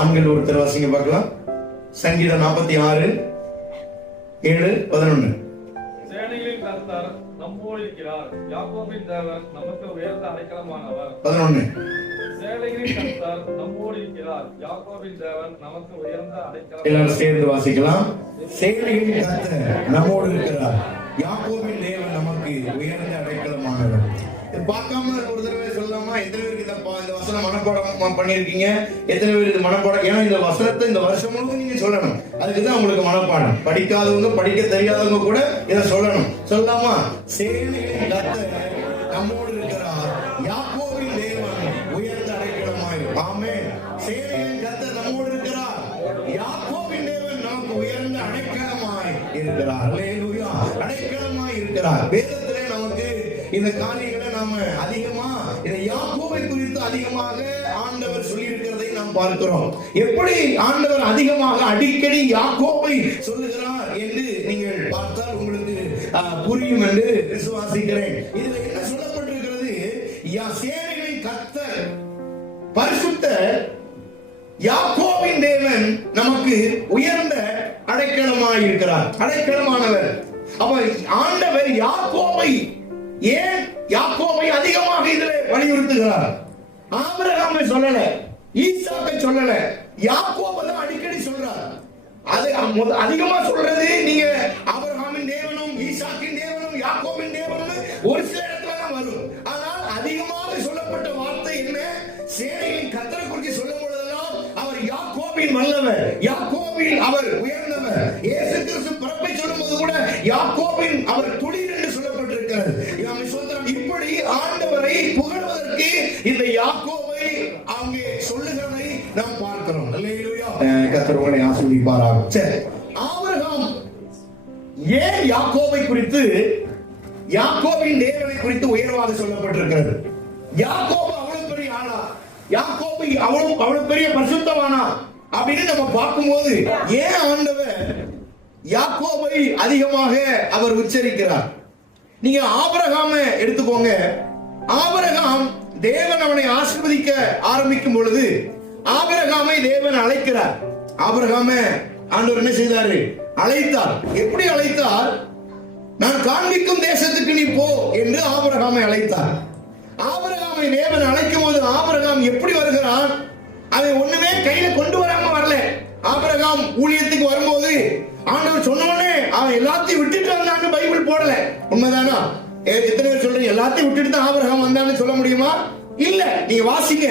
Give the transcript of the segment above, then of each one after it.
ஆண்கள் ஒருத்தர் வாசிங்க பார்க்கலாம். சங்கீதம் 46:7-11. சேனைகளின் கர்த்தர் நம்மோடு இருக்கிறார், யாக்கோபின் தேவன் நமக்கு உயர்ந்த அடைக்கலமானவர். 11. சேனைகளின் கர்த்தர் நம்மோடு இருக்கிறார், யாக்கோபின் தேவன் நமக்கு உயர்ந்த அடைக்கலம். எல்லாரும் சேர்ந்து வாசிக்கலாம். சேனைகளின் கர்த்தர் நம்மோடு இருக்கிறார், யாக்கோபின் தேவன் நமக்கு உயர்ந்த அடைக்கலமானவர். பார்க்காம ஒரு தடவை சொல்லலாமா? எத்தனை பேருக்கு இந்த வசனம் மனப்பாடம் பண்ணிருக்கீங்க? எத்தனை பேர் இது மனப்பாடம்? ஏன்னா இந்த வசனத்தை இந்த வருஷம் முழுவதும் நீங்க சொல்லணும். அதுக்குதான் உங்களுக்கு மனப்பாடம். படிக்காதவங்க, படிக்க தெரியாதவங்க கூட இதை சொல்லணும். சொல்லலாமா? சேனைகளின் கர்த்தர் நம்மோடு இருக்கிறார், யாக்கோபின் தேவன் உயர்ந்த அடைக்கலமாய். ஆமென். சேனைகளின் கர்த்தர் நம்மோடு இருக்கிறார், யாக்கோபின் தேவன் நமக்கு உயர்ந்த அடைக்கலமாய் இருக்கிறார். அல்லேலூயா. அடைக்கலமாய் இருக்கிறார். வேதத்திலே நமக்கு இந்த காரியங்களை நாம அதிகமா இந்த யாக்கோபை குறித்து அதிகமாக ஆண்டவர் சொல்லி இருக்கிறதை நாம் பார்க்கிறோம். எப்படி ஆண்டவர் அதிகமாக அடிக்கடி யாக்கோபை சொல்லுகிறார் என்று நீங்கள் பார்த்தால் உங்களுக்கு புரியும் என்று விசுவாசிக்கிறேன். இதுல என்ன சொல்லப்பட்டிருக்கிறது? சேனைகளின் கர்த்தர் பரிசுத்தர், யாக்கோபின் தேவன் நமக்கு உயர்ந்த அடைக்கலமாய் இருக்கிறார், அடைக்கலமானவர். அப்ப ஆண்டவர் யாக்கோபை, ஏன் யாக்கோபை அதிகமாக இதில் வலியுறுத்துகிறார்? ஆபிரகாமை சொல்லல, ஈசாக்கை சொல்லல, யாக்கோபை தான் அடிக்கடி சொல்றார். அது அதிகமா சொல்றது நீங்க ஆபிரகாமின் தேவனும் ஈசாக்கின் தேவனும் யாக்கோபின் தேவனும் ஒரு சில இடத்துல தான் வரும். ஆனால் அதிகமாக சொல்லப்பட்ட வார்த்தை என்ன? சேனையின் கர்த்தரை குறித்து சொல்லும் பொழுதெல்லாம் அவர் யாக்கோபின் வல்லவர், யாக்கோபின் அவர் உயர்ந்தவர். இயேசு கிறிஸ்து பிறப்பை சொல்லும்போது கூட யாக்கோபின் அவர் துளிர் என்று சொல்லப்பட்டிருக்கிறது. இப்படி ஆண்டவரை புகழ்வதற்கு இந்த யாக்கோபை அங்கே சொல்லுகிறதை நாம் பார்க்கிறோம். அல்லேலூயா. கர்த்தர் உங்களை ஆசீர்வதிப்பாராக. சரி, ஆபிரகாம் ஏன் யாக்கோபை குறித்து, யாக்கோபின் தேவனை குறித்து உயர்வாக சொல்லப்பட்டிருக்கிறது? யாக்கோபு அவ்வளவு பெரிய ஆளா? யாக்கோபு அவ்வளவு பெரிய பரிசுத்தவானா அப்படின்னு நம்ம பார்க்கும்போது ஏன் ஆண்டவர் யாக்கோபை அதிகமாக அவர் உச்சரிக்கிறார்? நீங்க ஆபிரகாமை எடுத்துக்கோங்க. ஆபிரகாம் தேவன் அவனை ஆசீர்வதிக்க ஆரம்பிக்கும் பொழுது ஆபிரகாமை தேவன் அழைக்கிறார். ஆபிரகாமை ஆண்டவர் என்ன செய்தாரு? அழைத்தார். எப்படி அழைத்தார்? நான் காண்பிக்கும் தேசத்துக்கு நீ போ என்று ஆபிரகாமை அழைத்தார். ஆபிரகாமை தேவன் அழைக்கும் போது ஆபிரகாம் எப்படி வருகிறான்? அவன் ஒண்ணுமே கையில கொண்டு வராம வரல. ஆபிரகாம் ஊழியத்துக்கு வரும்போது ஆண்டவர் சொன்னோடனே அவன் எல்லாத்தையும் விட்டுட்டு வந்தான்னு பைபிள் போடல. உண்மைதானா? எத்தனை பேர் சொல்றீங்க எல்லாத்தையும் விட்டுட்டு தான் ஆபிரகாம் வந்தான்னு சொல்ல முடியுமா? இல்ல. நீங்க வாசிங்க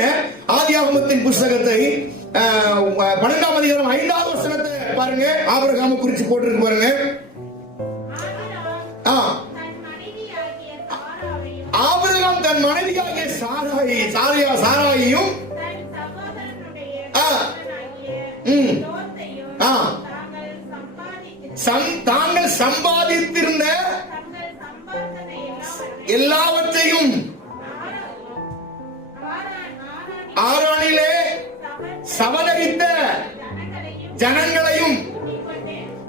ஆதியாகமத்தின் புஸ்தகத்தை 12ஆம் அதிகாரம் 5வது வசனத்தை பாருங்க. ஆபிரகாமை குறித்து போட்டிருக்கு பாருங்க. ஆபிரகாம் தன் மனைவியாகிய சாராயையும் தாங்கள் சம்பாதித்திருந்த எல்லாவற்றையும் ஆரானிலே சவதரித்த ஜனங்களையும்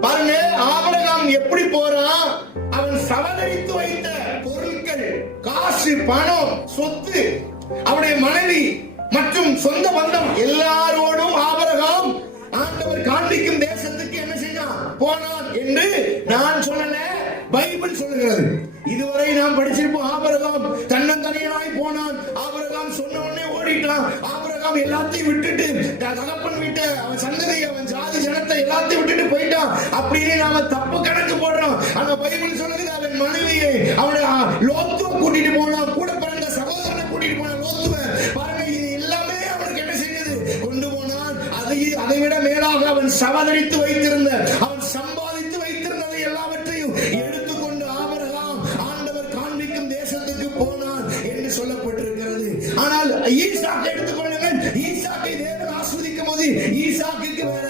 பாருங்க. ஆபிரகாம் எப்படி போறான்? அவன் சவதரித்து வைத்த பொருட்கள், காசு, பணம், சொத்து, அவனுடைய மனைவி மற்றும் சொந்த பந்தம் எல்லாரோடும் ஆபிரகாம் ஆண்டவர் காண்பிக்கும் தேசத்துக்கு என்ன செய்தான்? போனான் என்று நான் சொல்லல, பைபிள் சொல்லுகிறது. இதுவரை நாம் படிச்சிருப்போம். ஆபிரகாம் தன்னந்தனியாய் போனான். ஆபிரகாம் சொன்ன உடனே ஓடிட்டான். ஆபிரகாம் எல்லாத்தையும் விட்டுட்டு தகப்பன் வீட்டை, அவன் சந்ததி, அவன் ஜாதி ஜனத்தை எல்லாத்தையும் விட்டுட்டு போயிட்டான் அப்படின்னு நாம தப்பு கணக்கு போடுறோம். ஆனா பைபிள் சொல்லுது அவன் மனைவியை, அவனை லோத்துவ கூட்டிட்டு போனான். கூட பிறந்த சகோதரனை கூட்டிட்டு போனான். லோத்துவ பாருங்க, இது எல்லாமே அவனுக்கு என்ன செஞ்சது? கொண்டு போனான். அதை விட மேலாக அவன் சவதரித்து வைத்திருந்த, அவன் சம்பாதித்து வைத்திருந்ததை எல்லாவற்றையும் எடுத்துக்கொண்டு ஆபிரகாம் ஆண்டவர் காண்பிக்கும் தேசத்துக்கு போனான் என்று சொல்லப்பட்டிருக்கிறது. ஆனால் ஈசாக்கை எடுத்துக்கொள்ளுங்கள். ஈசாக்கை தேவன் ஆஸ்வதிக்கும் போது ஈசாக்குக்கு வேற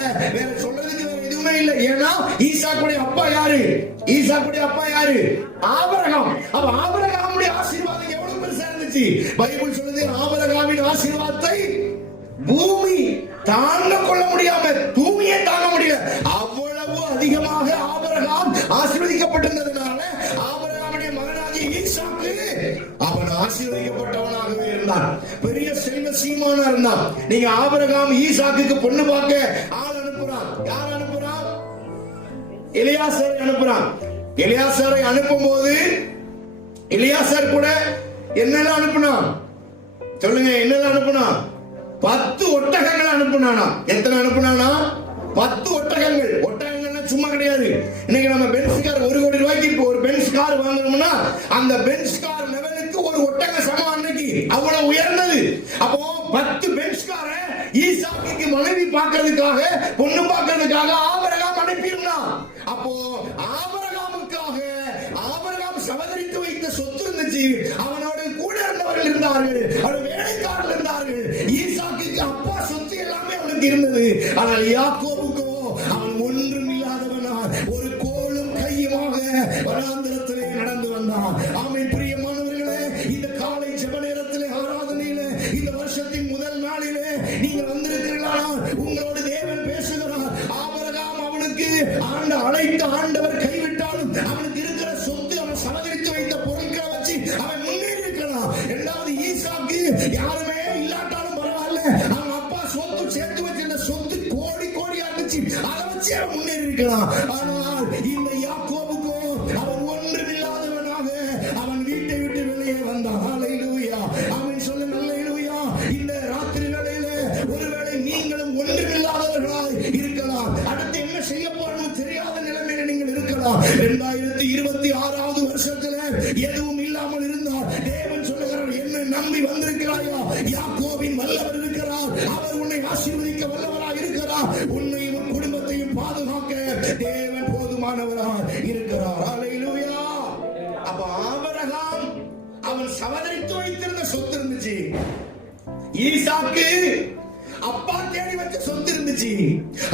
சொல்றதுக்கு வேற எதுவுமே இல்லை. ஏன்னா ஈசாக்குடைய அப்பா யாரு? ஈசாக்குடைய அப்பா யாரு? ஆபிரகாம். அப்ப ஆபிரகாமுடைய ஆசீர்வாதம் எவ்வளவு பெருசா இருந்துச்சு? பைபிள் சொல்லுது ஆபிரகாமின் ஆசீர்வாதத்தை பூமி தாங்க கொள்ள முடியாம, பூமியே தாங்க முடியல, அவ்வளவு அதிகமாக ஆபிரகாம் ஆசீர்வதிக்கப்பட்டிருந்ததுனால ஆபிரகாமுடைய மகனாகிய ஈசாக்கு அவன் ஆசீர்வதிக்கப்பட்டவனாகவே இருந்தான். பெரிய செல்வ சீமானா இருந்தான். நீங்க ஆபிரகாம் ஈசாக்குக்கு பொண்ணு பார்க்க ஆள் அனுப்புறான். யார் அனுப்புறான்? எலியாசாரை அனுப்புறான். எலியாசாரை அனுப்பும் போது எலியாசார் கூட என்னெல்லாம் அனுப்புனான் சொல்லுங்க? என்னெல்லாம் அனுப்புனான்? 10 ஒட்டகங்களை அனுப்புனானா? எத்தனை அனுப்புனானா? 10 ஒட்டகங்கள். ஒட்டகங்கள்னா சும்மா கிடையாது. இன்னைக்கு நம்ம பென்ஸ் கார் 1 கோடி ரூபாய்க்கு இப்போ ஒரு பென்ஸ் கார் வாங்கணும்னா அந்த பென்ஸ் கார் லெவலுக்கு ஒரு ஒட்டக சமம் அன்னைக்கு அவ்வளவு உயர்ந்தது. அப்போ 10 பென்ஸ் காரை ஈசாக்குக்கு மனைவி பார்க்கிறதுக்காக பொண்ணு பார்க்கிறதுக்காக ஆபிரகாம் அனுப்பியிருந்தான். அப்போ ஆபிரகாமுக்காக ஆபிரகாம் சவதரித்து வைத்த சொத்து இருந்துச்சு. அவனோட கூட இருந்தவர்கள் இருந்தார்கள், அவருடைய வேலைக்காரர்கள் இருந்தார்கள். ஈசாக்குக்கு அப்பா சொத்து எல்லாமே அவனுக்கு இருந்தது. ஆனால் யாக்கோபுக்கோ அவன் ஒன்றும் இல்லாதவனார், ஒரு கோலும் கையுமாக வனாந்திரத்திலே நடந்து வந்தான். ஆமென். பிரியமானவர்களே, இந்த காலை ஜெப நேரத்திலே ஆராதனையிலே இந்த வருஷத்தின் முதல் நாளிலே நீங்கள் வந்திருக்கிறீர்களா? உங்களோடு தேவன் பேசுகிறார். ஆபிரகாம் அவனுக்கு அழைத்த ஆண்டவர் கைவிட்டாலும் அவனுக்கு இருக்கிற சொத்து, அவன் சமதரித்து வைத்த பொருட்களை வச்சு அவன் முன்னேறி இருக்கலாம். இரண்டாவது, ஈசாக்கு யாருமே இல்லாட்டாலும் பரவாயில்ல, அவன் அப்பா சொத்து சேர்த்து வச்சிருந்த சொத்து கோடி கோடியா இருந்துச்சு, அதை வச்சு அவன் முன்னேறி இருக்கலாம். ஆனால் இந்த யாக்கோபுக்கோ அவன் ஒன்றும் இல்லாதவனாக அவன் வீட்டை விட்டு வெளியே வந்தான். ஹல்லேலூயா. ஆமென். சொல்லுங்க ஹல்லேலூயா. இந்த ராத்திரி வேளையில ஒருவேளை நீங்களும் ஒன்றும் இல்லாதவர்களாய் இருக்கலாம். அடுத்து என்ன செய்ய போறோம் தெரியாத நிலைமையில நீங்கள் இருக்கலாம். 2026வது வருஷத்துல எதுவும் இல்லாமல் இருந்தால் தேவன் சொல்லுகிறார், என்ன நம்பி வந்திருக்கிறாயா? யாக்கோபின் வல்லவர் இருக்கிறார். அவர் உன்னை ஆசீர்வதிக்க வல்லவராய் இருக்கிறார். உன்னையும் உன் குடும்பத்தையும் பாதுகாக்க தேவன் போதுமானவராய் இருக்கிறார். ஹல்லேலூயா. அப்ப ஆபிரகாம் அவன் சவதரித்து வைத்திருந்த சொத்து இருந்துச்சு. ஈசாக்கு அப்பா தேடி வச்ச சொத்து இருந்துச்சு.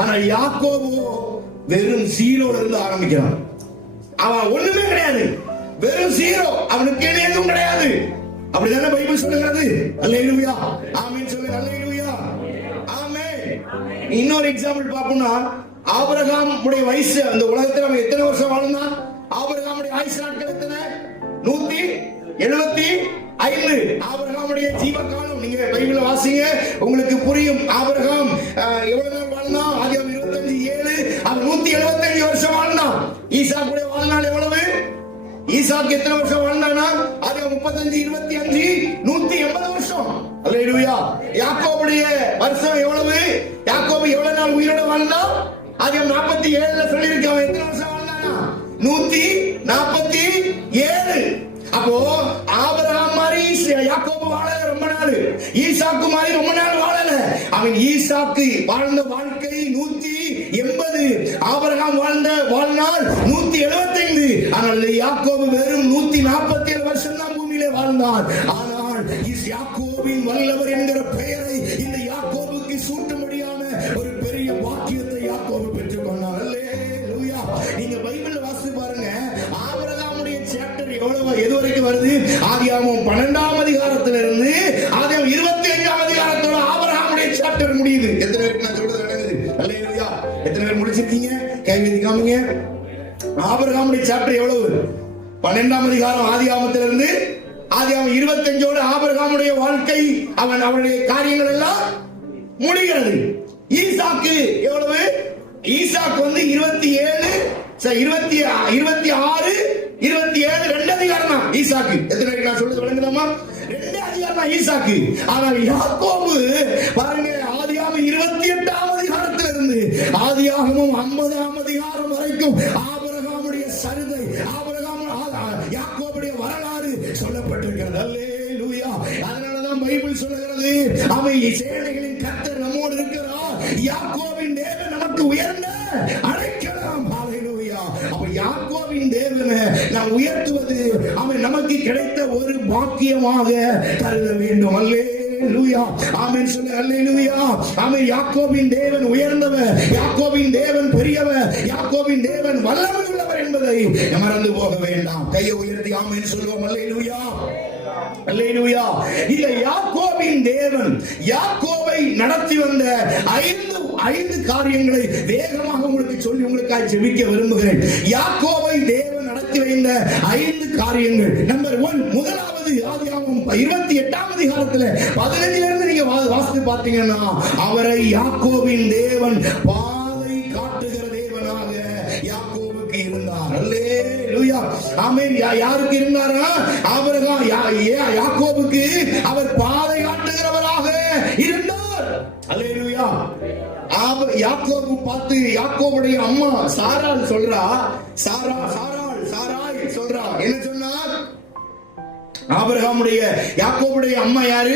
ஆனா யாக்கோபு வெறும் ஜீரோல இருந்து ஆரம்பிக்கிறான். அவன் ஒண்ணுமே கிடையாது, வெறும் ஜீரோ. அவனுக்கு எதுவும் கிடையாது. அப்படிதானே பைபிள் சொல்லுகிறது. அல்லேலூயா. ஆமென். சொல்லுங்க அல்லேலூயா. ஆமென். இன்னொரு எக்ஸாம்பிள் பாப்போம்னா, ஆபிரகாம் உடைய வயசு அந்த உலகத்துல அவன் எத்தனை வருஷம் வாழ்ந்தான்? ஆபிரகாமுடைய ஆயுசு நாட்கள் எத்தனை? 175. ஆபிரகாமுடைய ஜீவகாலம் நீங்க பைபிள்ல வாசிங்க, உங்களுக்கு புரியும். ஆபிரகாம் எவ்வளவு நாள் வாழ்ந்தான்? ஆதியாகமம் 25:7 அவன் 175 வருஷம் வாழ்ந்தான். ஈசாக்குடைய வாழ்நாள் எவ்வளவு? ஈசாக்கு எத்தனை வருஷம் வாழ்ந்தானா? ஆதியாகமம் 35:25 180 வருஷம். அல்லேலூயா. யாக்கோபுடைய வருஷம் எவ்வளவு? யாக்கோபு எவ்வளவு நாள் உயிரோட வாழ்ந்தான்? ஆதியாகமம் 47ல சொல்லி இருக்கு. அவன் எத்தனை வருஷம் வாழ்ந்தானா? 147. அப்போ ஆபிரகாம் மாதிரி யாக்கோபு வாழல ரொம்ப நாள், ஈசாக்கு மாதிரி ரொம்ப நாள் வாழல. அவன் ஈசாக்கு வாழ்ந்த வாழ்க்கை 180, ஆபிரகாம் வாழ்ந்த வாழ்நாள் 175. ஆனால் யாக்கோபு வெறும் 147 வருஷம் தான் பூமியிலே வாழ்ந்தான். ஆனால் யாக்கோபின் வல்லவர் என்கிற பெயரை இந்த யாக்கோபுக்கு சூட்டும்படியான ஒரு பெரிய வாக்கியத்தை யாக்கோபு பெற்றுக் கொண்டார். அல்லேலூயா. நீங்க பைபிள் வாசித்து பாருங்க, ஆபிரகாமுடைய சாப்டர் எவ்வளவு எது வரைக்கும் வருது? ஆதியாகமம் 12ஆம் அதிகாரத்திலிருந்து ஆதியாகமம் 25ஆம் அதிகாரத்தோட ஆபிரகாமுடைய சாப்டர் முடியுது. எத்தனை பேருக்கு நான் சொல்றது நடக்குது? அல்லேலூயா. எத்தனை பேர் முடிச்சிருக்கீங்க? கை வைத்து காமிங்க. ஆபிரகாமுடைய சாப்டர் எவ்வளவு? 12ஆம் அதிகாரம் ஆதியாகமத்திலிருந்து ஆதியாகமம் 25ஓட ஆபிரகாமுடைய வாழ்க்கை, அவனுடைய காரியங்கள் எல்லாம் முடிகிறது. ஈசாக்கு எவ்வளவு? ஈசாக்கு 27, 26, 27 2 அதிகாரம் தான் ஈசாக்கு. எத்தனை பேருக்கு நான் சொல்றது விளங்குதாமா? 2 அதிகாரம் தான் ஈசாக்கு. ஆனால் யாக்கோபு பாருங்க, ஆதியாகமம் 28ஆம் அதிகாரத்திலிருந்து ஆதியாகமம் 50ஆம் அதிகாரம் வரைக்கும் ஆபிரகாமுடைய சரிதை, யாக்கோபுடைய வரலாறு சொல்லப்பட்டிருக்கிறது. அல்லேலூயா. அதனாலதான் பைபிள் சொல்லுகிறது, அவன் சேனைகளின் கர்த்தர் நம்மோடு இருக்கிறார், யாக்கோபின் தேவன் நமக்கு உயர்ந்த அடைக்கலம். ஹல்லேலூயா. அப்ப யாக்கோபின் தேவனை நாம் உயர்த்துவது அவன் நமக்கு கிடைத்த ஒரு பாக்கியமாக கருத வேண்டும். அல்லேலூயா. ஆமென். சொல்லுங்க அல்லேலூயா. ஆமென். யாக்கோபின் தேவன் உயர்ந்தவர், யாக்கோபின் தேவன் பெரியவர், யாக்கோபின் தேவன் வல்லமை உள்ளவர் என்பதை மறந்து போக வேண்டாம். கையை உயர்த்தி ஆமென் சொல்லுவோம். அல்லேலூயா. அல்லேலூயா. இந்த யாக்கோபின் தேவன் யாக்கோபை நடத்தி வந்த 5 காரியங்களை வேகமாக உங்களுக்கு சொல்லி உங்களுக்காக ஜெபிக்க விரும்புகிறேன். யாக்கோபை தேவன் நடத்தி வேதத்தில் இந்த 5 காரியங்கள். நம்பர் 1, முதலாவது ஆதியாகமம் 28ஆம் அதிகாரத்துல 15ல இருந்து நீங்க வாசித்து பார்த்தீங்கன்னா, அவரை யாக்கோபின் தேவன் பாதை காட்டுகிற தேவனாக யாக்கோபுக்கு இருந்தார். அல்லேலூயா, ஆமென். யாருக்கு இருந்தாரா? ஆபிரகாம் யாக்கோபுக்கு அவர் பாதை காட்டுகிறவராக இருந்தார். அல்லேலூயா. யாக்கோபு பார்த்து யாக்கோபுடைய அம்மா சாராள் சொல்றா, சாராய் சொல்றா, என்ன சொன்னார்? ஆபிரகாமுடைய யாக்கோபுடைய அம்மா யாரு?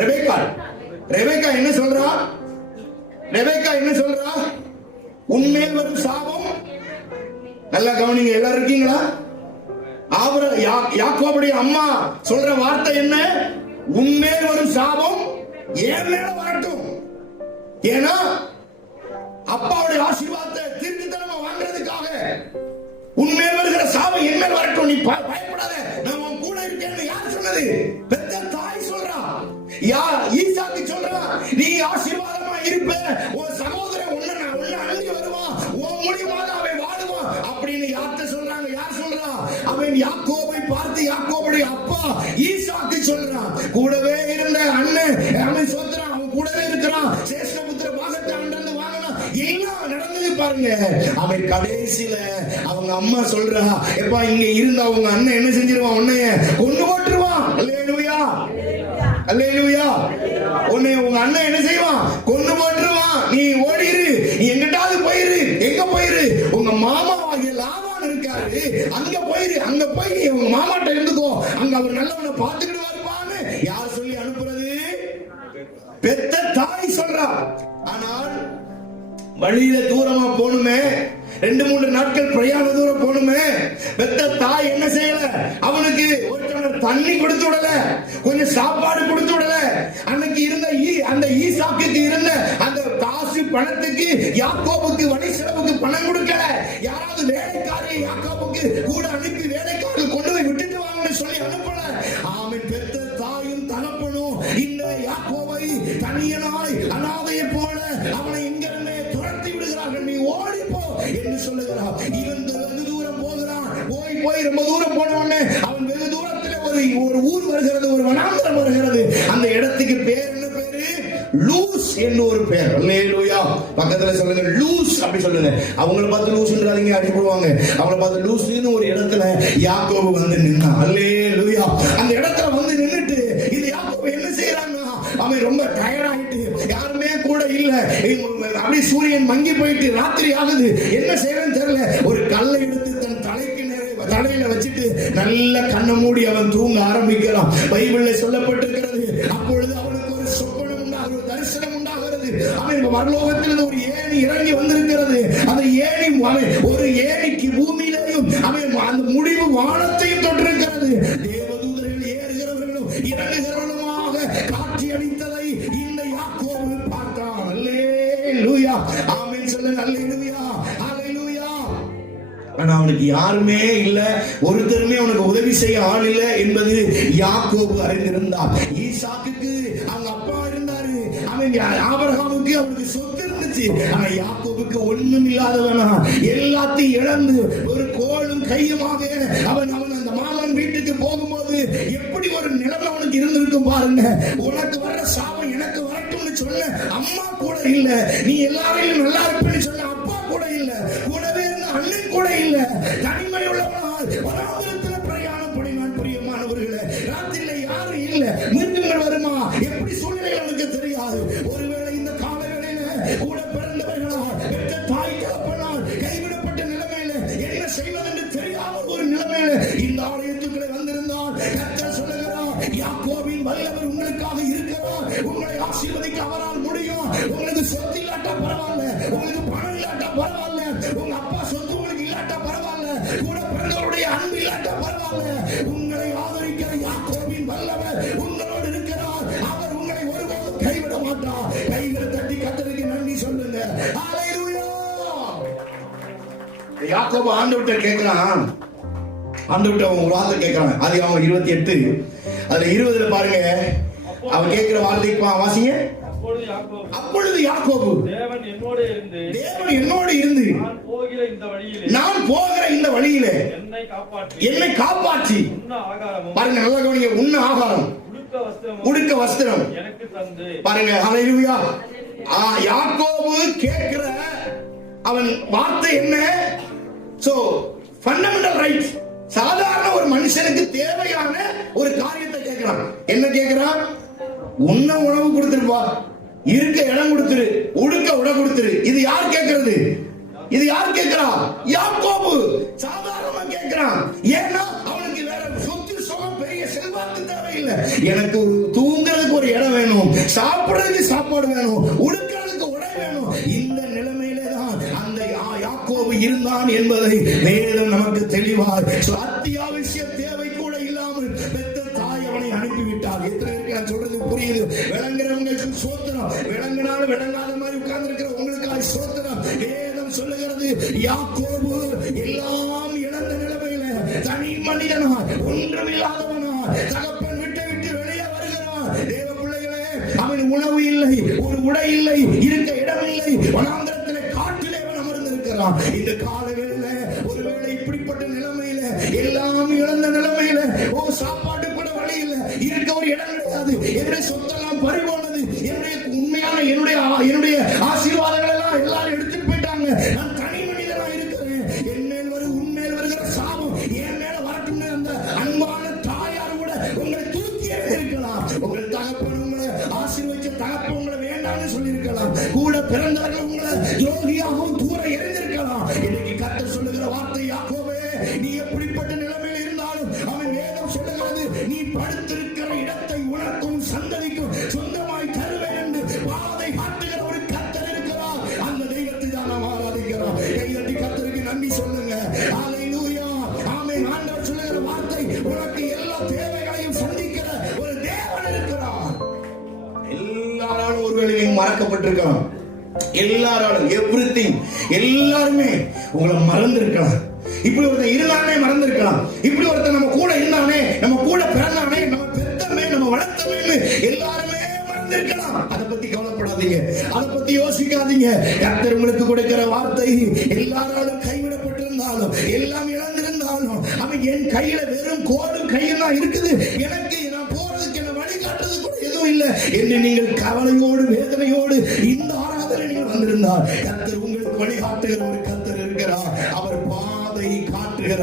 ரெபேக்கா என்ன சொல்றா? உன்மேல் வரும் சாபம், நல்லா கவனிங்க, எல்லாரும் இருக்கீங்களா? யாக்கோபுடைய அம்மா சொல்ற வார்த்தை என்ன? உன்மேல் வரும் சாபம் என் மேல வரட்டும். ஏன்னா அப்பாவுடைய ஆசீர்வாதத்தை திருட்டுத்தனமா வாங்குறதுக்காக உன்மேல் வருகிற சாபம் என் மேல் வரட்டும், நீ பயப்படாத, நான் உன் கூட இருக்கேன்னு யார் சொன்னது? பெத்த தாய் சொல்றா. ஈசாக்கு சொல்றா, நீ ஆசீர்வாதமா இருப்ப, உன் சகோதரன் உன்னை அணுகி வருவான், உன் மூலியமா அவன் வாழுவான் அப்படின்னு யார்கிட்ட சொல்றாங்க? யார் சொல்றா? அவன் யாக்கோபை பார்த்து யாக்கோபுடைய அப்பா ஈசாக்கு சொல்றான். கூடவே இருந்த அண்ணன் அவன் சொல்றான், அவன் கூடவே இருக்கிறான், சேஷ்டபுத்திர பாகத்தை அண்டந்து வாங்கினா எல்லாம் நடந்தது பாருங்க. அவன் கடைசியில அவங்க அம்மா சொல்றா, எப்பா இங்க இருந்தா உங்க அண்ணன் என்ன செஞ்சிருவான்? உன்னைய கொண்டு போட்டுருவான். அல்லேலூயா, அல்லேலூயா. உன்னை உங்க அண்ணன் என்ன செய்வான்? கொண்டு போட்டுருவான். நீ ஓடிரு, நீ எங்கிட்டாவது போயிரு. எங்க போயிரு? உங்க மாமாவாகிய லாபான் இருக்காரு, அங்க போயிரு. அங்க போய் நீ உங்க மாமாட்ட இருந்துக்கோ, அங்க அவர் நல்லவனை பார்த்துக்கிட்டு வருவான்னு யார் சொல்லி அனுப்புறது? பெத்த தாய் சொல்றா. ஆனால் வழியில தூரமா போணுமே, 2-3 நாட்கள் பிரயாண தூரம் போணுமே, பெத்த தாய் என்ன செய்யல? அவனுக்கு ஒரு டம்ளர் தண்ணி கொடுத்து விடல, கொஞ்சம் சாப்பாடு கொடுத்து விடல. அன்னைக்கு இருந்த அந்த ஈசாக்குக்கு இருந்த அந்த காசு பணத்துக்கு யாக்கோபுக்கு வழி செலவுக்கு பணம் கொடுக்கல. யாராவது வேலைக்காரியை யாக்கோபுக்கு கூட அனுப்பி வேலைக்காரர்கள் கொண்டு போய் விட்டுட்டு வாங்கன்னு சொல்லி அனுப்பல. ஆமென். பெத்த தாயும் தகப்பனும் இந்த யாக்கோபை தனியனாய் அனாதையை போல அவனை இங்கிருந்தே துரத்தி விடுகிறார்கள். நீ ஓடிப்போ என்று சொல்லுகிறார். இவன் வெகு தூரம் போகிறான். போய் ரொம்ப தூரம் போன உடனே அவன் வெகு தூரத்தில் ஒரு ஊர் வருகிறது, ஒரு வனாந்தரம் வருகிறது. அந்த இடத்துக்கு பேர் என்ன பேரு? லூஸ் என்று ஒரு பேர். அல்லேலூயா. பக்கத்துல சொல்லுங்க லூஸ் அப்படி சொல்லுங்க. அவங்கள பார்த்து லூஸ்ன்றாங்க, அடி போடுவாங்க. அவங்கள பார்த்து லூஸ்னு ஒரு இடத்துல யாக்கோபு வந்து நின்னான். அல்லேலூயா. அந்த இடத்துல வந்து நின்னுட்டு இது யாக்கோபு என்ன செய்யறான்னா, அவன் ரொம்ப டயர்ட் ஆயிட்டு, யாருமே கூட இல்ல, அப்படி சூரியன் மங்கி போயிட்டு ராத்திரி ஆகுது, என்ன செய்யறன்னு தெரியல. ஒரு கல்லை எடுத்து தன் தலையில வச்சுட்டு நல்ல கண்ணை மூடி அவன் தூங்க ஆரம்பிக்கிறான். பைபிள்ல சொல்லப்பட்டிருக்கிறது, அப்பொழுது அவனுக்கு ஒரு சொப்பனம் உண்டாகிறது, தரிசனம் உண்டாகிறது. அவன் பரலோகத்தில் ஒரு ஏணி இறங்கி வந்திருக்கிறது. அந்த ஏணி ஒரு ஏணிக்கு பூமியிலையும் அவன் அந்த முடிவு வானத்தையும் தொட்டிருக்கிறது. தேவதூதர்கள் ஏறுகிறவர்களும் இறங்குகிறவர்களுமாக காட்சி அளித்ததை இந்த யாக்கோபு பார்த்தான். அல்லேலூயா. ஆமென் சொல்லுங்க. அல்லேலூயா, அல்லேலூயா. ஆனா அவனுக்கு யாருமே இல்ல, ஒருத்தருமே அவனுக்கு உதவி செய்ய ஆள் இல்ல என்பது யாக்கோபு அறிந்திருந்தார். ஈசாக்குக்கு அவங்க அப்பா இருந்தாரு, அவன் ஆபிரகாமுக்கு அவனுக்கு சொத்து இருந்துச்சு. ஆனா யாக்கோபுக்கு ஒண்ணும் இல்லாதவனா, எல்லாத்தையும் இழந்து ஒரு கோலும் கையுமாக அவன் அந்த மாமன் வீட்டுக்கு போகும்போது எப்படி ஒரு நிலைமை அவனுக்கு இருந்திருக்கும் பாருங்க. உனக்கு வர்ற சாபம் எனக்கு வரட்டும்னு சொல்ல அம்மா கூட இல்ல, நீ எல்லாரையும் நல்லா இருப்பேன்னு சொல்ல அப்பா கூட இல்ல, கூடவே இருந்த அண்ணன் கூட இல்ல, தனிமை உள்ளவனால் வனாந்தரத்தில் பிரயாணம் பண்ணினான். பிரியமானவர்களே, ராத்திரியில யாரும் இல்ல, மிருகங்கள் வருமா, எப்படி சூழ்நிலைகள் அவனுக்கு தெரியாது. ஒருவேளை இந்த கால வேளையில கூட பிறந்தவர்களா, பெற்ற தாய் தகப்பனால் கைவிடப்பட்ட நிலைமையில என்ன செய்வதென்று தெரியாமல் ஒரு நிலைமையில இந்த ஆலயத்துக்குள்ளே வந்திருந்தால் கர்த்தர் சொல்லுகிறார், யாக்கோபின் வல்லவர் உங்களுக்காக இருக்கிறார். உங்களை ஆசீர்வதிக்க அவரால் முடியும். உங்களுக்கு சொத்து இல்லாட்டா பரவாயில்ல, உங்களுக்கு பணம் இல்லாட்டா பரவாயில்ல, உங்க அப்பா சொத்து உங்களுக்கு இல்லாட்டா பரவாயில்ல, கூட பிறந்தவருடைய அன்பு இல்லாட்டா பரவாயில்ல, உங்களை ஆதரிக்கிற யாக்கோபின் வல்லவர் உங்களோடு இருக்கிறார். அவர் உங்களை ஒருபோதும் கைவிட மாட்டார். கைகளை தட்டி கர்த்தருக்கு நன்றி சொல்லுங்க. ஹல்லேலூயா. யாக்கோபு ஆண்டவர்ட்ட கேட்கிறான், ஆண்டவர்ட்ட ஒரு வார்த்தை கேட்கிறான். ஆதியாகமம் 28 அதுல 20 பாருங்க, அவன் கேட்கிற வார்த்தைக்கு வாசிங்க. அப்பொழுது யாக்கோபு தேவன் என்னோடு இருந்து நான் போகிற இந்த வழியிலே என்னை காப்பாற்றி பாருங்க, நல்லா கவனிங்க. உண்ண ஆகாரம், உடுக்க வஸ்திரம் எனக்கு தந்து பாருங்க. ஹல்லேலூயா. யாக்கோபு கேட்கிற அவன் வார்த்தை என்ன? So fundamental right. சாதாரண ஒரு மனுஷனுக்கு தேவையான ஒரு காரியத்தை கேட்கிறான். என்ன கேட்கிறான்? உண்ண உணவு கொடுத்துருப்பா, இருக்க இடம் கொடுத்துரு, உடுக்க உடை கொடுத்துரு. இது யார் கேட்கிறது? இது யார் கேட்கிறா? யாக்கோபு சாதாரணமா கேட்கிறான். ஏன்னா அவனுக்கு வேற சொத்து சுகம் பெரிய செல்வாக்கு தேவையில்லை. எனக்கு தூங்குறதுக்கு ஒரு இடம் வேணும், சாப்பிடுறதுக்கு சாப்பாடு வேணும், உடுக்கிறதுக்கு உடை வேணும். இந்த நிலைமையில தான் அந்த யாக்கோபு இருந்தான் என்பதை வேதம் நமக்கு தெளிவார். அத்தியாவசிய தேவை கூட இல்லாமல் பெத்த தாய் அவனை அனுப்பிவிட்டார். எத்தனை பேருக்கு நான் சொல்றது புரியுது? விளங்குறவங்களுக்கு சோத்திரம், விளங்கினாலும் விளங்காத மாதிரி உட்கார்ந்து இருக்கிற உங்களுக்காக சோத்திரம். வேதம் சொல்லுகிறது, யாக்கோபு எல்லாம் இழந்த நிலைமையில தனி மனிதனாய் ஒன்றுமில்லாதவனாய் தகப்பன் விட்டு வெளியே வருகிறான். தேவ பிள்ளைகளே, அவன் உணவு இல்லை, ஒரு உடை இல்லை, இருக்க இடம் இல்லை, வனாந்திரத்திலே காட்டிலே அவன் அமர்ந்திருக்கிறான். இந்த காலங்களில ஒருவேளை இப்படிப்பட்ட நிலைமையில எல்லாம் இழந்த நிலைமையில சாப்பாட்டு கூட வழி இல்லை, இருக்க ஒரு இடம் கிடையாது, என்னுடைய சொத்தெல்லாம் பறிபோனது, என்னுடைய உண்மையான என்னுடைய ஆசீர்வாதங்கள் எல்லாம் எல்லாரும் எடுத்துட்டு போயிட்டாங்க. நான் தனி மனிதனா இருக்கிறேன். என் மேல் உண்மையில் வருகிற சாபம் என் மேல வரட்டும். அந்த அன்பான தாயார் கூட உங்களை தூக்கி இருக்கலாம். உங்கள் தகப்பன் உங்களை ஆசீர்வதிச்ச தகப்பன் உங்களை வேண்டாம்னு சொல்லியிருக்கலாம். கூட பிறந்தவர்கள் உங்களை துரோகியாகவும் தூர எறிந்திருக்கலாம். இன்னைக்கு கர்த்தர் சொல்லுகிற வார்த்தை, யாக்கோபே, நீ எப்படிப்பட்ட நிலைமையில் இருந்தாலும் அவன் வேதம் சொல்லுகிறது, நீ படுத்திருக்கிற இடத்தை உனக்கும் சந்ததிக்கும் சொந்தமாய் தருவேன் என்று பாதை காட்டுகிற ஒரு கர்த்தர் இருக்கிறார். அந்த தெய்வத்தை தான் நாம் ஆராதிக்கிறோம். கைதட்டி கர்த்தருக்கு நன்றி சொல்லுங்க. ஹல்லேலூயா. ஆமென். ஆண்டவர் சொல்லுகிற வார்த்தை, உனக்கு எல்லா தேவைகளையும் சந்திக்கிற ஒரு தேவன் இருக்கிறார். எல்லாராலும் ஒருவேளை மறக்கப்பட்டிருக்கலாம். எல்லாராலும் எவ்ரிதிங், எல்லாருமே உங்களை மறந்திருக்கலாம். இப்படி ஒருத்தன் இருந்தானே மறந்திருக்கலாம். இப்படி ஒருத்தன் நம்ம கூட இருந்தானே, நம்ம கூட பிறந்தானே, நம்ம பெத்தமே, நம்ம வளர்த்தமே, எல்லாருமே மறந்திருக்கலாம். அதை பத்தி கவலைப்படாதீங்க, அதை பத்தி யோசிக்காதீங்க. கர்த்தர் உங்களுக்கு கொடுக்கிற வார்த்தை, எல்லாராலும் கைவிடப்பட்டிருந்தாலும், எல்லாம் இழந்திருந்தாலும், அவன் என் கையில வெறும் கோடும் கையில் தான் இருக்குது, எனக்கு நான் போறதுக்கு என்ன வழிகாட்டுறது கூட எதுவும் இல்லை என்று நீங்கள் கவலையோடு வேதனையோடு இந்த ஆராதனை நீங்கள் வந்திருந்தால், கர்த்தர் உங்களுக்கு வழிகாட்டுகிற ஒரு கர்த்தர் இருக்கிறார். அவர் பாதை காட்டுகிற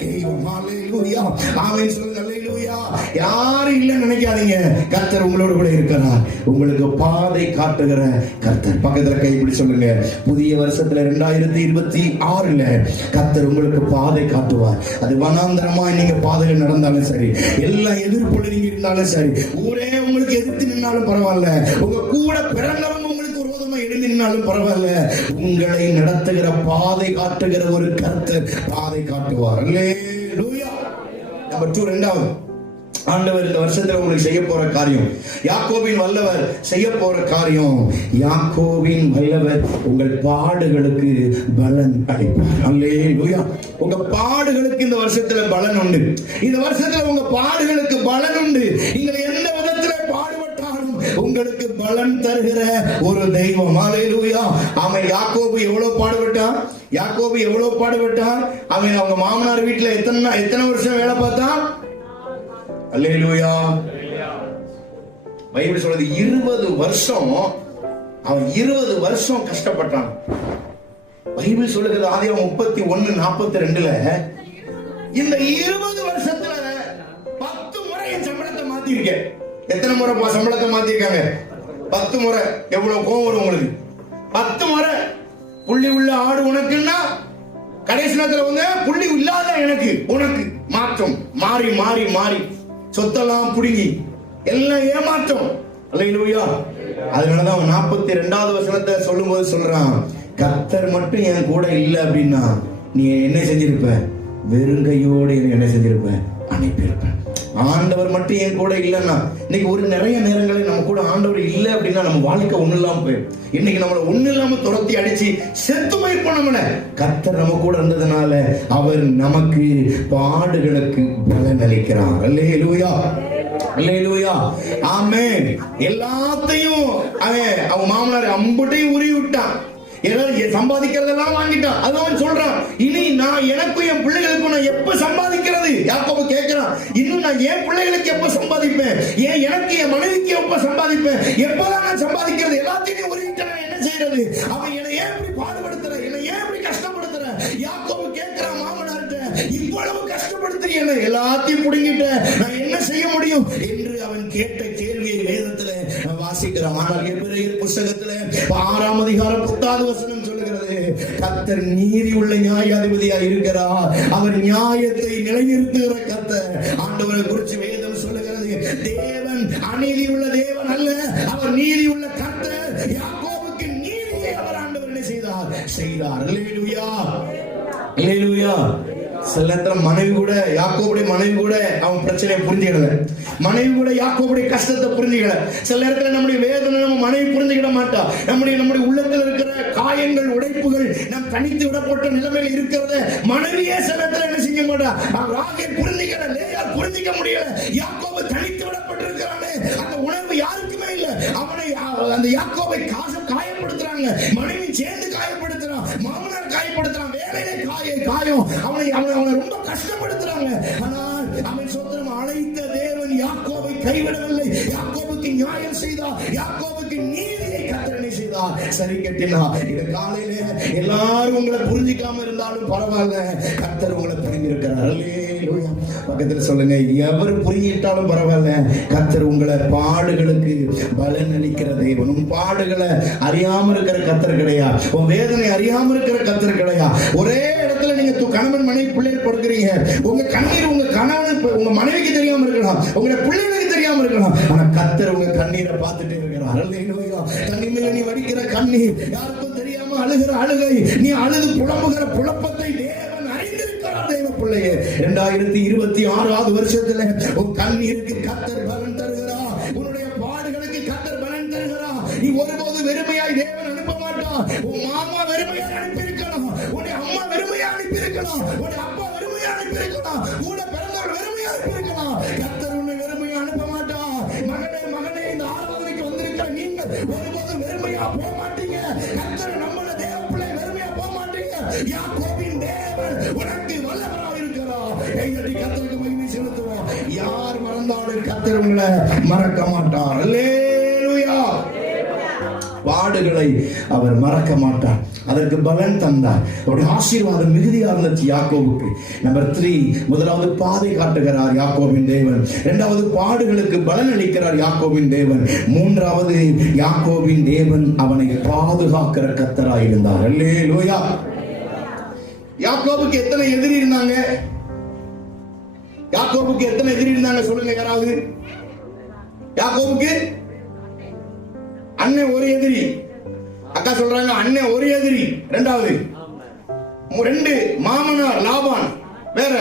தெய்வம். ஹல்லேலூயா. ஆமென் சொல்லுங்க. ஹல்லேலூயா. யாரும் இல்ல நினைக்காதீங்க, கர்த்தர் உங்களோட கூட இருக்கிறார். உங்களுக்கு பாதை காட்டுகிற கர்த்தர். பக்கத்துல கை இப்படி சொல்லுங்க. புதிய வருஷத்துல 2026 கர்த்தர் உங்களுக்கு பாதை காட்டுவார். அது வனாந்தரமா நீங்க பாதையில் நடந்தாலும் சரி, எல்லா எதிர்ப்புல நீங்க இருந்தாலும் சரி, ஊரே உங்களுக்கு எதிர்த்து நின்னாலும் பரவாயில்ல, உங்க கூட பிறந்தவங்க உங்களுக்கு விரோதமா எழுந்து நின்னாலும் பரவாயில்ல, உங்களை நடத்துகிற பாதை காட்டுகிற ஒரு கர்த்தர் பாதை காட்டுவார். அல்லேலூயா. நம்பர் 2, இரண்டாவது, ஆண்டவர் இந்த வருஷத்துல உங்களுக்கு செய்ய போற காரியம், யாக்கோபின் வல்லவர் செய்ய போற காரியம், யாக்கோபின் வல்லவர் உங்கள் பாடுகளுக்கு பலன் அளிப்பார். அல்லேலூயா. உங்க பாடுகளுக்கு இந்த வருஷத்துல பலன் உண்டு. இந்த வருஷத்துல உங்க பாடுகளுக்கு பலன் உண்டு. நீங்கள் எந்த விதத்துல பாடுபட்டாலும் உங்களுக்கு பலன் தருகிற ஒரு தெய்வம். அல்லேலூயா. அவன் யாக்கோபு எவ்வளவு பாடுபட்டான்? யாக்கோபு எவ்வளவு பாடுபட்டான்? அவன் அவங்க மாமனார் வீட்டுல எத்தனை வருஷம் வேலை பார்த்தான்? அல்லேலூயா. பைபிள் சொல்றது 20 வருஷம் அவன் 20 வருஷம் கஷ்டப்பட்டான். பைபிள் சொல்லுகிறது ஆதியாகமம் 31:42 இந்த 20 வருஷத்துல 10 முறை என் சம்பளத்தை மாத்திருக்கேன். எத்தனை முறை சம்பளத்தை மாத்திருக்காங்க? 10 முறை. எவ்வளவு கோவம் வரும் உங்களுக்கு? 10 முறை. புள்ளி உள்ள ஆடு உனக்குன்னா கடைசி நேரத்துல வந்து புள்ளி இல்லாத எனக்கு உனக்கு மாற்றம் மாறி மாறி மாறி சொத்தெல்லாம் புடுங்கி எல்லாம் ஏமாற்றம். அல்லேலூயா. அதனாலதான் 42வது வசனத்தை சொல்லும் போது சொல்றான், கர்த்தர் மட்டும் என் கூட இல்லை அப்படின்னா நீ என்ன செஞ்சிருப்ப? வெறுங்கையோடு என்ன செஞ்சிருப்ப? அனுப்பியிருப்ப. ஆண்டவர் மட்டும் என் கூட இல்லைன்னா, இன்னைக்கு ஒரு நிறைய நேரங்களில் நம்ம கூட ஆண்டவர் இல்லை அப்படின்னா நம்ம வாழ்க்கை ஒண்ணு இல்லாம போயிடும். இன்னைக்கு நம்மள ஒண்ணு இல்லாம துரத்தி அடிச்சு செத்து போயிருப்போம். கர்த்தர் நம்ம கூட இருந்ததுனால அவர் நமக்கு பாடுகளுக்கு பலன் அளிக்கிறார். அல்லேலூயா. அல்லேலூயா, ஆமென். எல்லாத்தையும் அவன் மாமனார் அம்புட்டையும் உருவி விட்டான். சம்பாதிக்கிறதெல்லாம் வாங்கிட்டான். அதுவும் சொல்றான், இனி நான் எனக்கும் என் பிள்ளைகளுக்கும் நான் எப்ப சம்பாதிக்கிறது? யாக்கோபு கேட்கிறான், இன்னும் நான் என் பிள்ளைகளுக்கு எப்ப சம்பாதிப்பேன்? ஏன் எனக்கு என் மனைவிக்கு எப்ப சம்பாதிப்பேன்? எப்பதான் நான் சம்பாதிக்கிறது? எல்லாத்தையும் உருவிட்டு நான் என்ன செய்யறது? அவன் என்னை ஏன் இப்படி பாடுபடுத்துற? என்னை ஏன் இப்படி கஷ்டப்படுத்துற? யாக்கோபு கேட்கிறான் மாமனார்ட்ட, இவ்வளவு கஷ்டப்படுத்துறீங்க, எல்லாத்தையும் புடுங்கிட்ட, நான் என்ன செய்ய முடியும் என்று அவன் கேட்ட கேள்வியை வேதத்துல வாசிக்கிறோம். ஆனால் எபிரேயர் புத்தகத்துல 6ஆம் அதிகாரம் 10வது வசனம் சொல்லுகிறது, கர்த்தர் நீதி உள்ள நியாயாதிபதியா இருக்கிறார், அவர் நியாயத்தை நிலைநிறுத்துகிற கர்த்தர். ஆண்டவரை குறித்து வேதம் சொல்லுகிறது, தேவன் அநீதி உள்ள தேவன் அல்ல, அவர் நீதி உள்ள கர்த்தர். யாக்கோபுக்கு நீதியை அவர் ஆண்டவர் என்ன செய்தார். அல்லேலூயா, அல்லேலூயா. சில நேரத்துல மனைவி கூட, யாக்கோபுடைய மனைவி கூட அவன் பிரச்சனையை புரிஞ்சுக்கிடல, மனைவி கூட யாக்கோபுடைய கஷ்டத்தை புரிஞ்சுக்கல. சில நேரத்துல நம்முடைய வேதனை நம்ம மனைவி புரிஞ்சுக்கிட மாட்டா. நம்முடைய உள்ளத்துல இருக்கிற காயங்கள், உடைப்புகள் நம் தனித்து விடப்பட்ட நிலைமையில் இருக்கிறத மனைவியே சில நேரத்துல என்ன செய்ய மாட்டா. ராகேல் புரிஞ்சுக்கல, லேயாள் புரிஞ்சுக்க முடியல. யாக்கோபு தனித்து விடப்பட்டிருக்கிறானே, அந்த உணர்வு யாருக்குமே இல்லை. அவனை அந்த யாக்கோபை காயப்படுத்துறாங்க, மனைவி சேர்ந்து காயப்படுத்துறான், மாமனார் காயப்படுத்துறான், வேலையில காயம், அவனை ரொம்ப கஷ்டப்படுத்துறாங்க. ஆனால் அவன் சொந்தம் அழைத்த தேவன் யாக்கோபை கைவிடவில்லை. யாக்கோபுக்கு நியாயம் செய்தார், யாக்கோபுக்கு நீதியை கர்த்தர் செய்தார். சரி கேட்டினா, இந்த காலையில எல்லாரும் உங்களை புரிஞ்சிக்காம இருந்தாலும் பரவாயில்ல, கர்த்தர் உங்களை புரிஞ்சிருக்கிறார். அல்லேலூயா. பக்கத்துல சொல்லுங்க, எவர் புரிஞ்சிட்டாலும் பரவாயில்ல, கர்த்தர் உங்களை பாடுகளுக்கு பலன் அளிக்கிற தேவன். உன் பாடுகளை அறியாம இருக்கிற கர்த்தர் கிடையாது, உன் வேதனை அறியாம இருக்கிற கர்த்தர் கிடையாது. ஒரே இடத்துல நீங்க கணவன் மனைவி பிள்ளைகள் படுக்கிறீங்க, உங்க கண்ணீர் உங்க கணவனுக்கு உங்க மனைவிக்கு தெரியாம இருக்கலாம், உங்க பிள்ளைகளுக்கு தெரியாம இருக்கலாம், ஆனா கர்த்தர் உங்க கண்ணீரை பார்த்துட்டே இருக்கிறார். அல்லேலூயா. தனிமையில நீ வடிக்கிற கண்ணீர், யாருக்கும் தெரியாம அழுகிற அழுகை, நீ அழுது புலம்புகிற புலப்பத்தை தேவன் அறிந்திருக்கிறார். தேவ பிள்ளையே, 2026வது வருஷத்துல உன் கண்ணீருக்கு கர்த்தர் பலன் தருகிறார், உன்னுடைய பாடுகளுக்கு கர்த்தர் பலன் தருகிறார். நீ ஒருபோது வெறுமையாய் தேவன் அனுப்ப மாட்டான். உன் மாமா வெறுமையாய் அனுப்பியிருக்கலாம், உன்னுடைய அம்மா வெறுமையா அனுப்பியிருக்கலாம், உன்னுடைய அப்பா வெறுமையா அனுப்பியிருக்கலாம், கூட பிறந்தவர் வெறுமையா அனுப்பியிருக்கலாம். கர்த்தர் உன்னை வெறுமையா அனுப்ப மாட்டான். மகனே, இந்த ஆராதனைக்கு வந்திருக்கிற நீங்கள் ஒருபோது வெறுமையா போக மாட்டீங்க. கர்த்தர் நம்மள தேவ பிள்ளை வெறுமையா போக மாட்டீங்க. யாக்கோபின் தேவன் உனக்கு வல்லவராக இருக்கிறார். எங்களை கர்த்தருக்கு மகிமை செலுத்துவோம். யார் மறந்தாலும் கர்த்தர் உங்களை மறக்க மாட்டார். அல்லேலூயா. பாடுகளை அவர் மறக்க மாட்டார், அதற்கு பலன் தந்தார். அவருடைய ஆசீர்வாதம் மிகுதியாக இருந்துச்சு யாக்கோபுக்கு. நம்பர் 3, முதலாவது பாதை காட்டுகிறார் யாக்கோபின் தேவன். இரண்டாவது பாடுகளுக்கு பலன் அளிக்கிறார் யாக்கோபின் தேவன். மூன்றாவது யாக்கோபின் தேவன் அவனை பாதுகாக்கிற கர்த்தராய் இருந்தார். அல்லேலூயா. யாக்கோபுக்கு எத்தனை எதிரி இருந்தாங்க? யாக்கோபுக்கு எத்தனை எதிரி இருந்தாங்க சொல்லுங்க யாராவது? யாக்கோபுக்கு அண்ணன் ஒரு எதிரி, அக்கா சொல்றாங்க அண்ணன் ஒரு எதிரி. இரண்டாவது 2 மாமனார் லாபான், வேற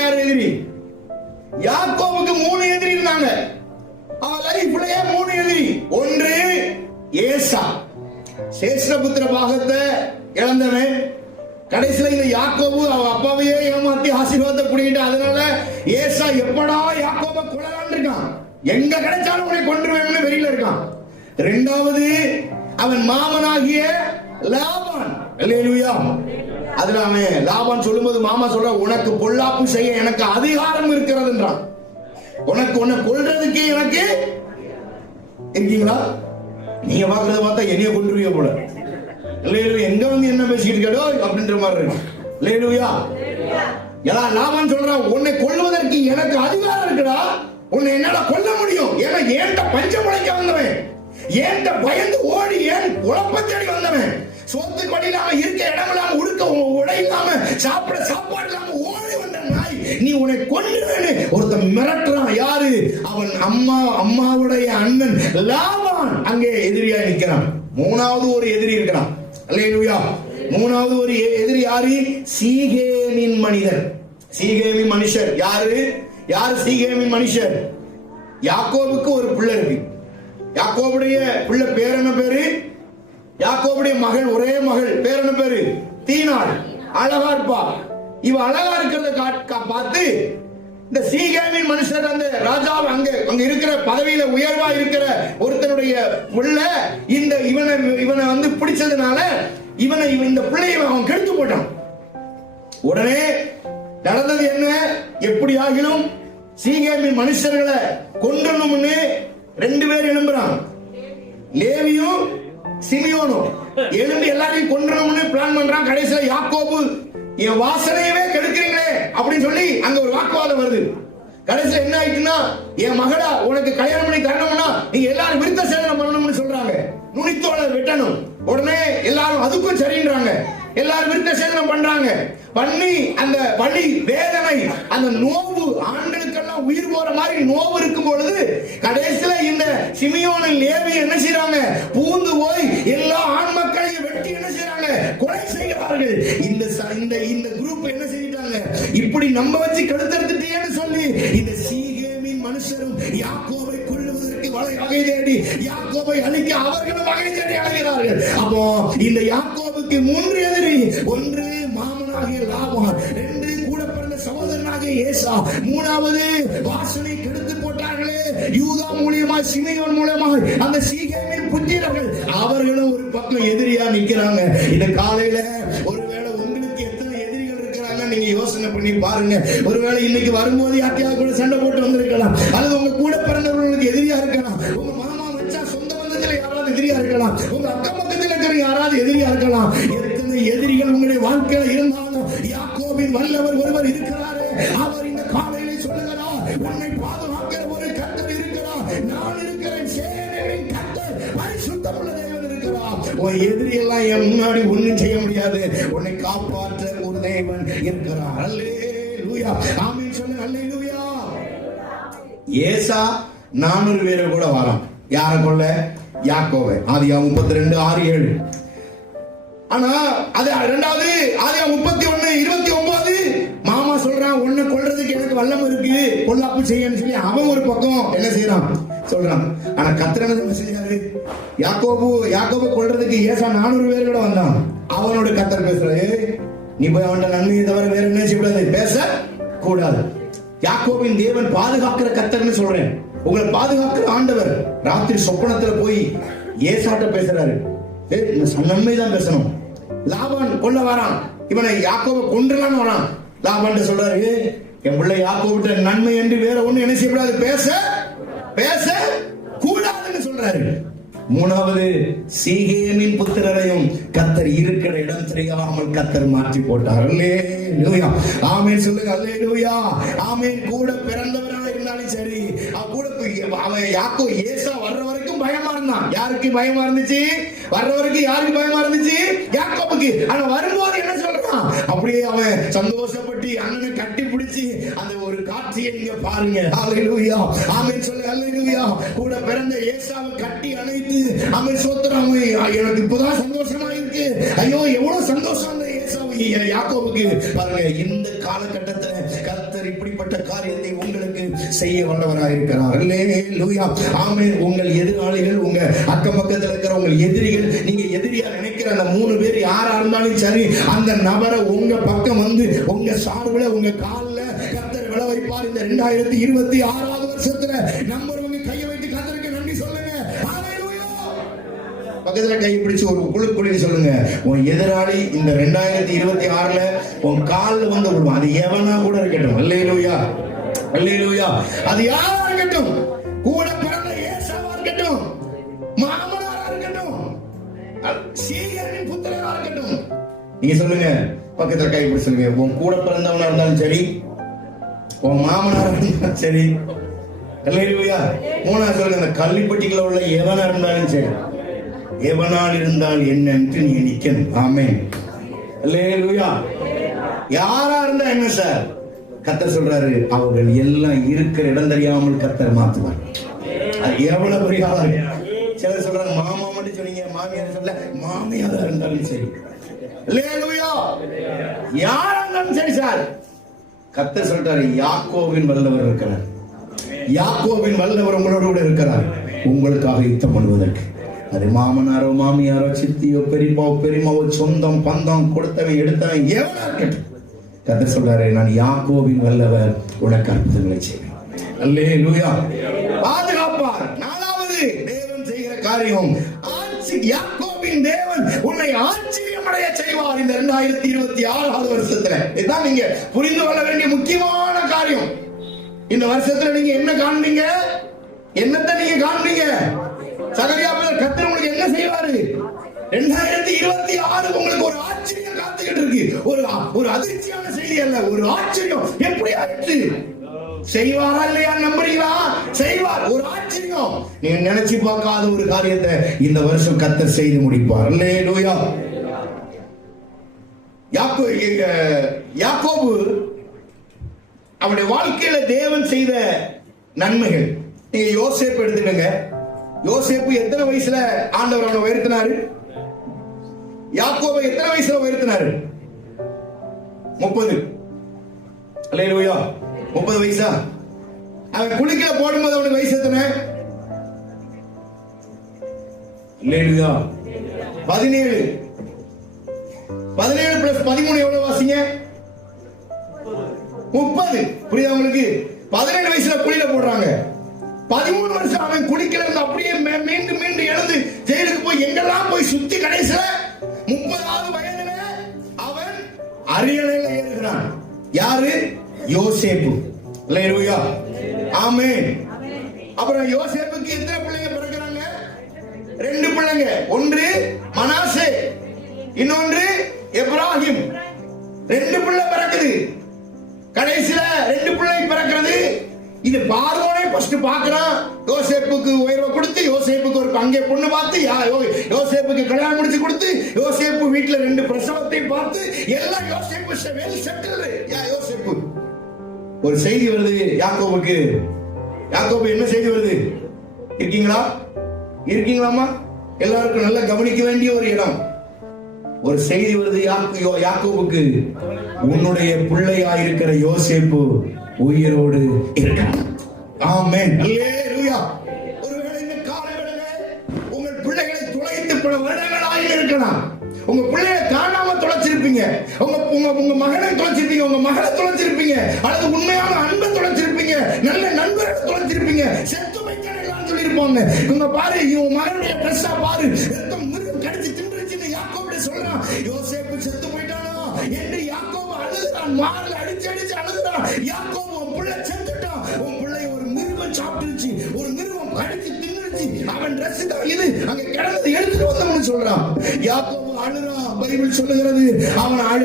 யார் எதிரி? யாக்கோபுக்கு 3 எதிரி இருந்தாங்க. அவன் லைஃப்லயே 3 எதிரி. ஒன்று ஏசா, சேஷ்டபுத்திர பாகத்தை இழந்தவன். கடைசியில இந்த யாக்கோபு அவன் அப்பாவையே ஏமாத்தி ஆசீர்வாதத்தை புடிக்கிட்டு, அதனால ஏசா எப்படா யாக்கோபை கொல்லலான்னு இருக்கான், எங்க கிடைச்சாலும் உன்னை கொன்றுவேன்னு வெளியில இருக்கான். இரண்டாவது அவன் மாமனாகிய லாபான். அல்லேலூயா. அதுல அவன் லாபான் சொல்லும்போது மாமா சொல்ற, உனக்கு பொல்லாப்பு செய்ய எனக்கு அதிகாரம் இருக்கிறதுன்றான். உன்னை கொல்றதுக்கு எனக்கு இருக்கீங்களா? நீங்க பாக்குறத பார்த்தா என்னைய கொன்றுவீங்க போல. அல்லேலூயா. எங்க வந்து என்ன பேசிட்டு இருக்கோ அப்படின்ற மாதிரி இருக்கு. அல்லேலூயா. எல்லாம் லாபான் சொல்றான், உன்னை கொல்வதற்கு எனக்கு அதிகாரம் இருக்குடா, உன்னை என்னால கொல்ல முடியும். ஏன்னா ஏன்ட பஞ்சம் உழைக்க வந்தவன், ஏன்ட பயந்து ஓடி ஏன் குழப்பத்தேடி வந்தவன், சோத்துக்கு வழி இல்லாம, இருக்க இடம் இல்லாம, உடுக்க உடை இல்லாம, சாப்பிட சாப்பாடு இல்லாம ஓடி வந்த நாய், நீ உன்னை கொல்லுவேன்னு ஒருத்தன் மிரட்டுறான். யாரு? அவன் அம்மாவுடைய அண்ணன் லாபான் அங்கே எதிரியா நிற்கிறான். மூணாவது ஒரு எதிரி இருக்கிறான். அல்லேலூயா. மூணாவது ஒரு எதிரி யாரு? சீகேமின் மனிதர். சீகேமின் மனுஷர் யாரு? சீகேமின் மனுஷர்? யாக்கோபுக்கு ஒரு பிள்ளை இருக்கு. யாக்கோபுடைய பிள்ளை பேர் என்ன பேரு? யாக்கோபுடைய மகள், ஒரே மகள், பேர் என்ன பேரு? தீனாள். அழகா இருப்பா. இவ அழகா இருக்கிறத பார்த்து இந்த சீகேமின் மனுஷர் அந்த ராஜா அங்க இருக்கிற பதவியில உயர்வா இருக்கிற ஒருத்தனுடைய உள்ள இந்த இவனை வந்து பிடிச்சதுனால இந்த பிள்ளையை அவன் கெடுத்து போட்டான். உடனே நடந்தது என்ன? எப்படி ஆகிலும் சீகேமின் மனுஷர்களை கொன்றணும்னு 2 பேர் எழும்புறான். லேவியும் சிமியோனும் எழும்பி எல்லாரையும் கொன்றணும்னு பிளான் பண்றான். கடைசியில யாக்கோபு, என் வாசனையவே கெடுக்கிறீங்களே அப்படின்னு சொல்லி அங்க ஒரு வாக்குவாதம் வருது. கடைசியில என்ன ஆயிட்டுன்னா, என் மகளா உனக்கு கல்யாணம் பண்ணி தரணும்னா நீங்க எல்லாரும் விருத்த சேதனம் பண்ணணும்னு சொல்றாங்க. நுனித்தோலை வெட்டணும். உடனே எல்லாரும் அதுக்கும் சரின்றாங்க. எல்லாரும் விருத்த சேதனம் பண்றாங்க. பண்ணி அந்த வலி வேதனை அந்த நோவு ஆண்களுக்கெல்லாம் உயிர் போற மாதிரி நோவு இருக்கும் பொழுது கடைசியில இந்த சிமியோனின் லேவி என்ன செய்யறாங்க? பூந்து போய் எல்லா ஆண் மக்களையும் வெட்டி என்ன செய்யறாங்க? கொலை செய்கிறார்கள். இந்த குரூப் என்ன செஞ்சிட்டாங்க? இப்படி நம்ம வச்சு கெடுத்தெடுத்துட்டேன்னு சொல்லி இந்த சீகேமின் மனுஷரும் யாக்கோபை கொல்லுவதற்கு வகை தேடி யாக்கோபை அழிக்க அவர்களும் வகை தேடி அழைகிறார்கள். அப்போ இந்த யாக்கோபுக்கு 3 எதிரி. 1 மாமனாகிய லாபான், 2 கூட பிறந்த சகோதரனாகிய ஏசா, 3வது வாசனை கெடுத்து போட்டார்களே யூதா மூலியமாய் சிமியோன் மூலமாய் அந்த சீகேமின் புத்திரர்கள், அவர்களும் ஒரு பக்கம் எதிரியா நிக்கிறாங்க. இந்த காலையில ஒருவேளை உங்களுக்கு எத்தனை எதிரிகள் இருக்கிறாங்க நீங்க யோசனை பண்ணி பாருங்க. ஒருவேளை இன்னைக்கு வரும்போது யாக்கையாவது கூட சண்டை போட்டு வந்திருக்கலாம், அல்லது உங்க கூட பிறந்தவர்களுக்கு எதிரியா இருக்கலாம், உங்க மாமா வச்சா சொந்த பந்தத்துல யாராவது எதிரியா இருக்கலாம், உங்க அக்கம் பக்கத்தில் இருக்கிற யாராவது எதிரியா இருக்கலாம். எத்தனை எதிரிகள் உங்களுடைய வாழ்க்கையில இருந்தாலும் யாக்கோபின் வல்லவர் ஒருவர் இருக்கிறாரு. அவர் இந்த காலையிலே சொல்லுகிறார், உன்னை பாதுகாக்கிற ஒரு கர்த்தர் இருக்கிறார். நான் இருக்கிறேன், சேனையின் கர்த்தர், பரிசுத்தமுள்ள தேவன் இருக்கிறார். உன் எதிரி எல்லாம் என் முன்னாடி ஒண்ணும் செய்ய முடியாது. உன்னை காப்பாற்ற ஒரு தேவன் இருக்கிறார். அல்லேலூயா, ஆமென் சொல்லுங்க. அல்லேலூயா. ஏசா 400 பேரை கூட வரான். யாரை கொல்ல? யாக்கோபை. ஆதியாகமம் 32:6-7. ஆனா அது 2வது ஆதியாகமம் 31:29 மாமா சொல்றான், உன்னை கொல்றதுக்கு எனக்கு வல்லம் இருக்கு, கொல்லாப்பு செய்யன்னு சொல்லி அவன் ஒரு பக்கம் என்ன செய்யறான் சொல்றான். ஆனா கர்த்தர் என்ன செய்யாரு? யாக்கோபு கொல்றதுக்கு ஏசா 400 பேர் கூட வந்தான். அவனோட கர்த்தர் பேசுறாரு, நீ போய் அவன் நன்மையை தவிர வேற என்ன செய்யக்கூடாது, பேச கூடாது. யாக்கோபின் தேவன் பாதுகாக்கிற கர்த்தர்னு சொல்றேன். உங்களை பாதுகாக்கிற ஆண்டவர் ராத்திரி சொப்பனத்துல போய் ஏசாட்ட பேசுறாரு. நன்மைதான் பேசணும். லாபான் கொல்ல வரான், இவனை யாக்கோபை கொன்றலான்னு வரான். லாபான் சொல்றாரு, என் பிள்ளை யாக்கோபிட்ட நன்மை என்று வேற ஒண்ணு என்ன செய்யக்கூடாது, பேச கூடாதுன்னு சொல்றாரு. 3வது சீகேமின் புத்திரரையும் கர்த்தர் இருக்கிற இடம் தெரியாமல் கர்த்தர் மாற்றி போட்டார். அல்லேலூயா, ஆமென் சொல்லுங்க. அல்லேலூயா, ஆமென். கூட பிறந்தவராக இருந்தாலும் சரி, கூட அவன் யாக்கோ ஏசா வர்ற வரைக்கும் பயமா இருந்தான். யாருக்கு பயமா இருந்துச்சு? வர்ற வரைக்கும் யாருக்கு பயமா இருந்துச்சு? யாக்கோபுக்கு. ஆனா வரும்போது என்ன சொல்றான்? அப்படியே அவன் சந்தோஷப்பட்டு அண்ணனை கட்டி பிடிச்சி அந்த ஒரு காட்சியை நீங்க பாருங்க. அல்லேலூயா, ஆமென் சொல்லுங்க. அல்லேலூயா. கூட பிறந்த ஏசாவை கட்டி அணைத்து அவன் சோத்திரம், எனக்கு இப்பதான் சந்தோஷமா இருக்கு. ஐயோ எவ்வளவு சந்தோஷம் அந்த ஏசாவுக்கு, யாக்கோபுக்கு. பாருங்க, இந்த காலகட்டத்தில் கர்த்தர் இப்படிப்பட்ட காரியத்தை உங்களுக்கு செய்ய வல்லவராக இருக்கிறார். அல்லேலூயா, ஆமென். உங்கள் எதிராளிகள், உங்க அக்கம் பக்கத்தில் இருக்கிற உங்கள் எதிரிகள், நீங்க எதிரியா நினைக்கிற அந்த 3 பேர் யாரா இருந்தாலும் சரி, அந்த நபரை உங்க பக்கம் வந்து உங்க சார்பில் உங்க காலில் கர்த்தர் விழ வைப்பார். இந்த 2026வது வருஷத்துல நம்புறவங்க கையை வைத்து கர்த்தருக்கு நன்றி சொல்லுங்க. பக்கத்துல கை பிடிச்சு ஒரு குழு சொல்லுங்க, உன் எதிராளி இந்த 2026ல உன் காலில் வந்து விடுவான். அது எவனா கூட இருக்கட்டும். அல்லேலூயா, அல்லேலூயா. அது யாரா இருக்கட்டும், கூட பிறந்த ஏசாவா இருக்கட்டும், மாமனாரா இருக்கட்டும், சீகேமின் புத்திரனா இருக்கட்டும், நீங்க சொல்லுங்க, பக்கத்துல கை பிடிச்சு சொல்லுங்க, உன் கூட பிறந்தவனா இருந்தாலும் சரி, உன் மாமனாரா இருந்தாலும் சரி. அல்லேலூயா. 3வது சொல்லுங்க, இந்த கள்ளிப்பட்டிக்குள்ள உள்ள எவனா இருந்தாலும் சரி, எவனால் இருந்தால் என்ன என்று நீ நிக்கணும். ஆமென். அல்லேலூயா. யாரா இருந்தா என்ன சார்? கர்த்தர் சொல்றாரு, அவர்கள் எல்லாம் இருக்கிற இடம் தெரியாமல் கர்த்தர் மாத்துவார். எவ்வளவு பெரிய ஆளா இருக்கு. சிலர் சொல்றாங்க, மாமா மட்டும் சொன்னீங்க, மாமியார் சொல்ல, மாமியாரா இருந்தாலும் சரி. அல்லேலூயா. யாரா இருந்தாலும் சரி சார், கர்த்தர் சொல்றாரு, யாக்கோபின் வல்லவர் இருக்கிறார். யாக்கோபின் வல்லவர் உங்களோடு கூட இருக்கிறார், உங்களுக்காக யுத்தம் பண்ணுவதற்கு. அது மாமனாரோ மாமியாரோ சித்தியோ பெரியப்பாவோ பெரியமாவோ சொந்தம் பந்தம் கொடுத்தவன் எடுத்தவன் எவனா இருக்கட்டும், கர்த்தர் சொல்றாரு, நான் யாக்கோபின் வல்லவர், உனக்கு அற்புதங்களை செய்வேன். அல்லேலூயா. பாதுகாப்பார். நாலாவது தேவன் செய்கிற காரியம், யாக்கோபின் தேவன் உன்னை ஆச்சரியமடைய செய்வார். இந்த 2026 வருஷத்துல இதுதான் நீங்க புரிந்து கொள்ள வேண்டிய முக்கியமான காரியம். இந்த வருஷத்துல நீங்க என்ன காண்பீங்க? என்னத்தை நீங்க காண்பீங்க? சகரியா கர்த்தர் உங்களுக்கு என்ன செய்வாரு? 2026 உங்களுக்கு ஒரு ஆச்சரியம் காத்துக்கிட்டு இருக்கு. ஒரு அதிர்ச்சியான செய்தி அல்ல, ஒரு ஆச்சரியம். எப்படி ஆயிடுச்சு? செய்வாரா இல்லையா? நம்புறீங்களா? செய்வார். ஒரு ஆச்சரியம். நீங்க நினைச்சு பார்க்காத ஒரு காரியத்தை இந்த வருஷம் கர்த்தர் செய்து முடிப்பார். அல்லேலூயா. யாக்கோபு அவருடைய வாழ்க்கையில தேவன் செய்த நன்மைகள். நீங்க யோசேப்பு எடுத்துக்கங்க. யோசேப்பு எத்தனை வயசுல ஆண்டவர் அவனை உயர்த்தினாரு? யாக்கோபை எத்தனை வயசுல உயர்த்தினாரு? 30. அல்லேலூயா. 30 வயசா? அவன் குளிக்கல போடும்போது அவனுக்கு வயசு எத்தனை? அல்லேலூயா. 17. 17 பிளஸ் 13 எவ்வளவு வாசிங்க? 30. புரியுதா உங்களுக்கு? 17 வயசுல குளியில போடுறாங்க. 13 வருஷம் அவன் குளிக்கல இருந்து அப்படியே மீண்டும் மீண்டும் எழுந்து ஜெயிலுக்கு போய் எங்கெல்லாம் போய் சுத்தி கடைசியில 30வது வயதுல அவன் அரியணையில ஏறுகிறான். யாரு? யோசேப்பு. அல்லேலூயா. ஆமென். அப்புறம் யோசேப்புக்கு எத்தனை பிள்ளைங்க பிறக்கிறாங்க? 2 பிள்ளைங்க. ஒன்று மனாசே, இன்னொன்று எப்ராஹிம். 2 பிள்ளை பிறக்குது. கடைசியில 2 பிள்ளை பிறக்கிறது. இது பார்வோனே ஃபர்ஸ்ட் பார்க்கறான். யோசேப்புக்கு உயர்வை கொடுத்து, யோசேப்புக்கு ஒரு அங்கே பொண்ணு பார்த்து, யோசேப்புக்கு கல்யாணம் முடிச்சு கொடுத்து, யோசேப்பு வீட்டுல 2 பிரசவத்தை பார்த்து, எல்லாம் யோசேப்பு வெல் செட்டில்டு. யோசேப்பு. ஒரு செய்தி வருது யாக்கோபுக்கு. யாக்கோபு என்ன செய்தி வருது? இருக்கீங்களா? இருக்கீங்களாமா? எல்லாருக்கும் நல்லா கவனிக்க வேண்டிய ஒரு இடம். ஒரு செய்தி வருது யாக்கோபுக்கு. உன்னுடைய பிள்ளையாயிருக்கிற யோசேப்பு உயிரோடு இருக்கிறார். ஆமென். அல்லேலூயா. ஒருவேளை இந்த காலவெளியிலே உங்கள் பிள்ளைகளை துளைத்து பல வருடங்களாக இருக்கலாம். உங்க பிள்ளையை காணாம தொலைச்சிருப்பீங்க. உங்க மகனை தொலைச்சிருப்பீங்க, உங்க மகளை தொலைச்சிருப்பீங்க, அல்லது உண்மையான அன்பை தொலைச்சிருப்பீங்க, நல்ல நண்பர்களை தொலைச்சிருப்பீங்க. செத்து வைக்கலாம் சொல்லியிருப்பாங்க. இவங்க பாரு, இவன் மகனுடைய ட்ரெஸ்ஸா பாரு, ரத்தம் மிருகம் கடிச்சு தின்றுச்சுன்னு யாக்கோபு சொல்றான். யோசேப்பு செத்து போயிட்டானா என்று யாக்கோபு அழுகிறான். மார்ல அடிச்சு அடிச்சு அழுகிறான். யாக்கோபு, உன் பிள்ளை செத்துட்டான். உன் பிள்ளை ஒரு மிருகம் சாப்பிட்டுருச்சு, ஒரு மிருகம் கடிச்சு தின்றுச்சு. அவன் ட்ரெஸ் தான் இது, அங்க கிடந்தது எடுத்துட்டு வந்தவன்னு சொல்றான். யாக்கோபு அழுறான். பைபிள் சொல்லுகிறது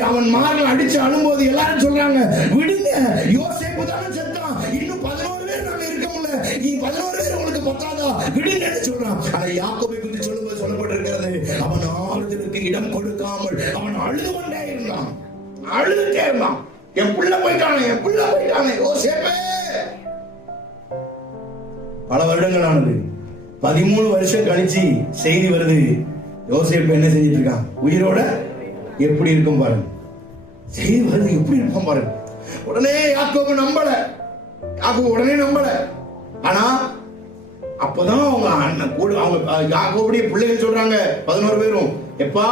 அவன் மார்ல அடிச்சு அழும்போது எல்லாரும் சொல்றாங்க, விடுங்க, யோசேப்பு தானே செத்தான், இன்னும் 11 பேர் நாங்க இருக்க முடியல, நீ 11 பேர் உங்களுக்கு பத்தாதா, விடுங்கன்னு சொல்றான். அதை யாக்கோபை குறித்து சொல்லும்போது சொல்லப்பட்டிருக்கிறது, அவன் ஆறுதலுக்கு இடம் கொடுக்காமல் அவன் அழுது கொண்டே இருந்தான். அழுதுட்டே இருந்தான். என் புள்ள போயிட்டானே, என் புள்ள போயிட்டானே யோசேப்பே. பல வருடங்கள் ஆனது. 13 வருஷம் கழிச்சு செய்தி வருது, யோசேப்பு என்ன செஞ்சிட்டு இருக்கான்? உயிரோட எப்படி இருக்கும் பாருங்க. செய்தி வருது, எப்படி இருக்கும் பாருங்க. உடனே யாக்கோபு நம்பல. உடனே நம்பல. ஆனா அப்பதான் அவங்க அண்ணன் கூட, அவங்க யாக்கோபுடைய பிள்ளைகள் சொல்றாங்க, 11 பேரும், எப்பா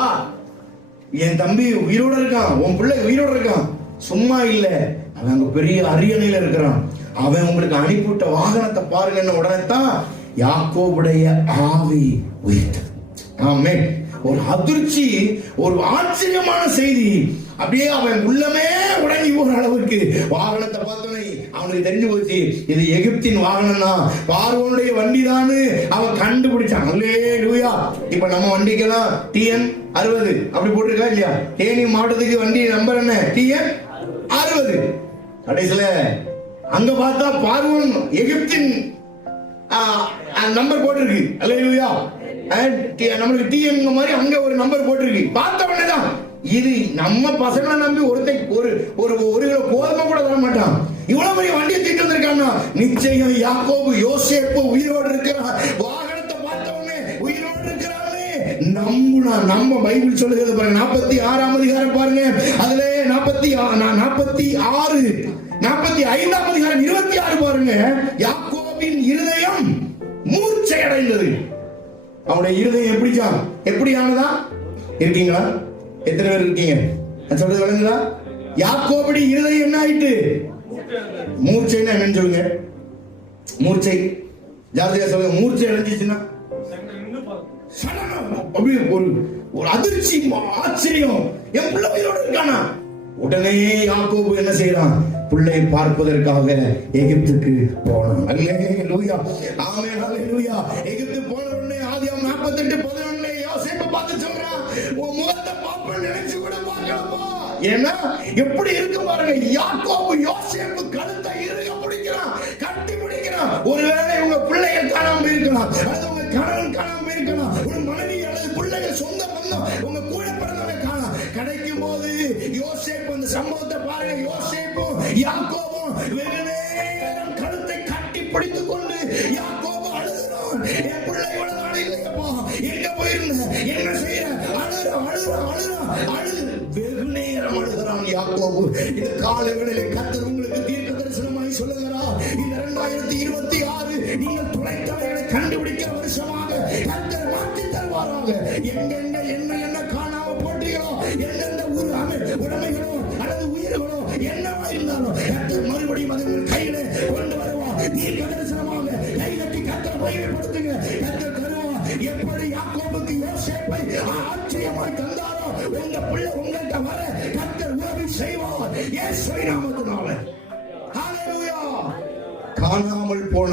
என் தம்பி உயிரோட இருக்கான், உன் பிள்ளை உயிரோட இருக்கான், சும்மா இல்ல, அவன் அங்க பெரிய அரியணையில இருக்கிறான், அவன் உங்களுக்கு அனுப்பிவிட்ட வாகனத்தை பாருங்கன்னு உடனே தான் யாக்கோபுடைய ஆவி உயிர்த்தது. ஆமென். ஒரு அதிர்ச்சி, ஒரு ஆச்சரியமான செய்தி. அப்படியே அவன் உள்ளமே உடங்கி போற அளவுக்கு வாகனத்தை பார்த்தோன்னே அவனுக்கு தெரிஞ்சு போச்சு, இது எகிப்தின் வாகனம் தான், பார்வோனுடைய வண்டி தான் அவன் கண்டுபிடிச்சான். அல்லேலூயா. இப்ப நம்ம வண்டிக்கெல்லாம் TN 60 அப்படி போட்டிருக்கா இல்லையா? தேனி மாவட்டத்துக்கு வண்டி நம்பர் என்ன? TN 60. கடைசியில அங்க பார்த்தா பார்வோன் எகிப்தின் நம்பர் போட்டிருக்கு. அல்லேலூயா. நம்மளுக்கு TN மாதிரி அங்க ஒரு நம்பர் போட்டிருக்கு. பார்த்த உடனே தான் இது நம்ம பசங்களை நம்பி ஒரு கிலோ கோதுமை கூட தர மாட்டான். இவ்வளவு பெரிய வண்டியை தீட்டு வந்திருக்கான்னா நிச்சயம் யாக்கோபு யோசேப்பு உயிரோடு இருக்கிறான். வாகனத்தை பார்த்த உடனே உயிரோடு இருக்கிறானே நம்ம பைபிள் சொல்லுகிறது பாருங்க. 46ஆம் அதிகாரம் பாருங்க. அதுல 45ஆம் அதிகாரம் 26 பாருங்க. யாக்கோபின் இருதயம் மூர்ச்சை அடைந்தது. அவனுடைய இருதயம் எப்படியானதா? இருக்கீங்களா? எத்தனை பேர் இருக்கீங்க? சொல்றது விளங்குதா? யாக்கோபுடைய இருதயம் என்ன ஆயிட்டு? மூர்ச்சைன்னா என்னன்னு சொல்லுங்க. மூர்ச்சை ஜாதியா சொல்லுங்க. மூர்ச்சை அடைஞ்சிச்சுன்னா அப்படியே ஒரு அதிர்ச்சி, ஆச்சரியம், என் பிள்ளை உயிரோடு இருக்கானா. உடனே யாக்கோபு என்ன செய்யறான்? பிள்ளை பார்ப்பதற்காக எகிப்துக்கு போனான். அல்லேலூயா, ஆமென், அல்லேலூயா. எகிப்து போன உடனே ஆதியாகமம் 48:11 யோசேப்பை பார்த்து சொல்றான், உன் முகத்தை பாப்பேன்னு நினைச்சு கூட பார்க்கலப்பா. ஏன்னா எப்படி இருக்கு பாருங்க. யாக்கோபு யோசேப்பு கழுத்தை இறுக பிடிக்கிறான், கட்டி பிடிக்கிறான். ஒருவேளை உங்க பிள்ளைகள் காணாம இருக்கலாம், அது உங்க கணவன் காணாம இருக்கலாம், ஒரு மனைவி அல்லது பிள்ளைகள் சொந்த பந்தம் உங்க கூட பிறந்தவங்க காணாம கிடைக்கும் போது யோசேப்பு அந்த சம்பவத்தை பாருங்க. யோசேப்பும் யாக்கோபும் வெகு நேரம் கழுத்தை கட்டி பிடித்துக் கொண்டு யாக்கோபு அழுகிறான். என் பிள்ளையோட நாடு இல்லையப்பா, எங்க போயிருந்த, என்ன செய்யற, அழுது வெகு நேரம் அழுகிறான் யாக்கோபு. இந்த காலங்களில் கர்த்தர் உங்களுக்கு தீர்க்க தரிசனமாய் சொல்லுகிறார், இந்த 2026 நீங்கள் துளைத்தவர்களை கண்டுபிடிக்கிற வருஷமாக கர்த்தர் மாற்றி தருவாராக. எங்கெங்க என்ன காணாம போட்டீங்களோ, எந்தெந்த உடைமைகளோ அல்லது உயிர்களோ என்னவா இருந்தாலும் கர்த்தர் மறுபடியும் அதை உங்கள் கையில கொண்டு வருவார். தீர்க்க தரிசனமாக கை கட்டி கர்த்தர் மகிமைப்படுத்துங்க. கர்த்தர் தருவார். எப்படி யாக்கோபுக்கு யோசேப்பை ஆச்சரியமாய் தந்தாரோ, உங்க பிள்ளை உங்கள்கிட்ட வர கர்த்தர் உதவி செய்வார். இயேசுவின் நாமத்தினால. ஹல்லேலூயா. காணாமல் போன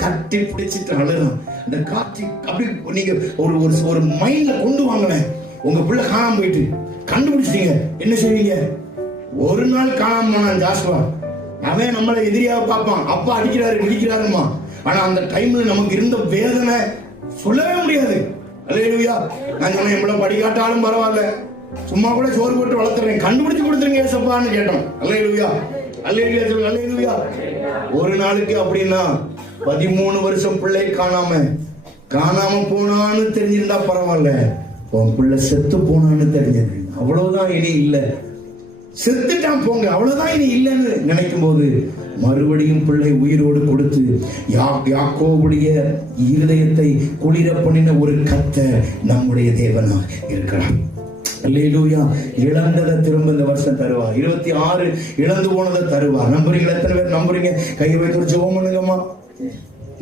கட்டி பிடிச்சிட்டு அழுறான். அந்த காட்சி அப்படி நீங்க ஒரு மைண்ட்ல கொண்டு வாங்கினேன். உங்க பிள்ளை காணாம போயிட்டு கண்டுபிடிச்சிட்டீங்க, என்ன செய்வீங்க? ஒரு நாள் காணாம போனான் ஜாஸ்வா. அவன் நம்மளை எதிரியாக பார்ப்பான், அப்பா அடிக்கிறாரு மிதிக்கிறாருமா. ஆனா அந்த டைம்ல நமக்கு இருந்த வேதனை சொல்லவே முடியாது. அல்லேலூயா. நான் சொன்னேன், எவ்வளவு படிக்காட்டாலும் பரவாயில்ல, சும்மா கூட சோறு போட்டு வளர்த்துறேன், கண்டுபிடிச்சு கொடுத்துருங்க ஏசப்பான்னு கேட்டோம். அல்லேலூயா, அல்லேலூயா, அல்லேலூயா. ஒரு நாளுக்கு அப்படின்னா 13 வருஷம் பிள்ளை காணாம போனான்னு தெரிஞ்சிருந்தா பரவாயில்ல, உன் பிள்ளை செத்து போனான்னு தெரிஞ்சது அவ்வளவுதான், இனி இல்ல, செத்துட்டான் போங்க, அவ்வளவுதான், இனி இல்லைன்னு நினைக்கும் போது மறுபடியும் பிள்ளை உயிரோடு கொடுத்து யாக்கோபுடைய இருதயத்தை குளிர பண்ணின ஒரு கர்த்தர் நம்முடைய தேவனா இருக்கிறார். அல்லேலூயா. இழந்ததை திரும்ப இந்த வருஷம் தருவார். 26 இழந்து போனதை தருவார். நம்புறீங்களா? எத்தனை பேர் நம்புறீங்க? கையை வைத்து ஒரு ஜெபம் பண்ணுங்கம்மா.